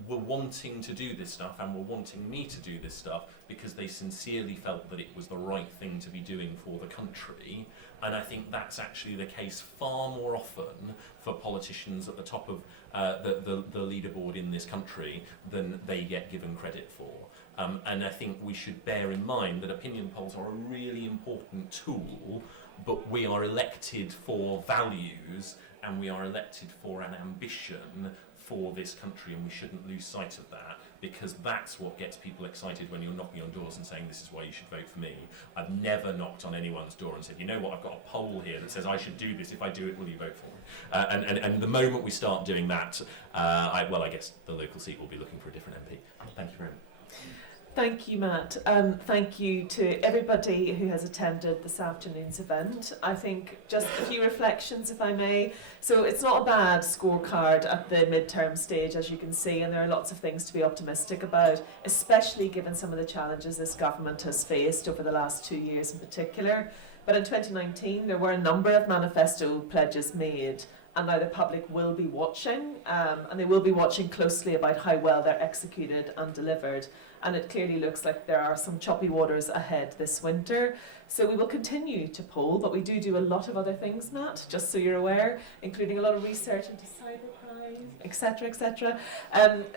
were wanting to do this stuff and were wanting me to do this stuff because they sincerely felt that it was the right thing to be doing for the country. And I think that's actually the case far more often for politicians at the top of the leaderboard in this country than they get given credit for. And I think we should bear in mind that opinion polls are a really important tool, but we are elected for values and we are elected for an ambition for this country, and we shouldn't lose sight of that, because that's what gets people excited when you're knocking on doors and saying this is why you should vote for me. I've never knocked on anyone's door and said, you know what, I've got a poll here that says I should do this. If I do it, will you vote for me? And the moment we start doing that, I guess the local seat will be looking for a different MP. Thank you very much. Thank you, Matt. Thank you to everybody who has attended this afternoon's event. I think just a few reflections, if I may. So it's not a bad scorecard at the midterm stage, as you can see, and there are lots of things to be optimistic about, especially given some of the challenges this government has faced over the last 2 years in particular. But in 2019, there were a number of manifesto pledges made, and now the public will be watching, and they will be watching closely about how well they're executed and delivered. And it clearly looks like there are some choppy waters ahead this winter. So we will continue to poll, but we do a lot of other things, Matt, just so you're aware, including a lot of research into cybercrime, etc.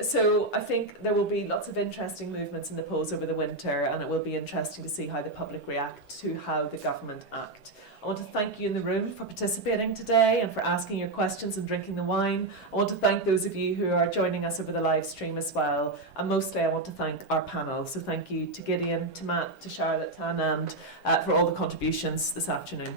So I think there will be lots of interesting movements in the polls over the winter, and it will be interesting to see how the public react to how the government act. I want to thank you in the room for participating today and for asking your questions and drinking the wine. I want to thank those of you who are joining us over the live stream as well. And mostly I want to thank our panel. So thank you to Gideon, to Matt, to Charlotte, to Anand for all the contributions this afternoon.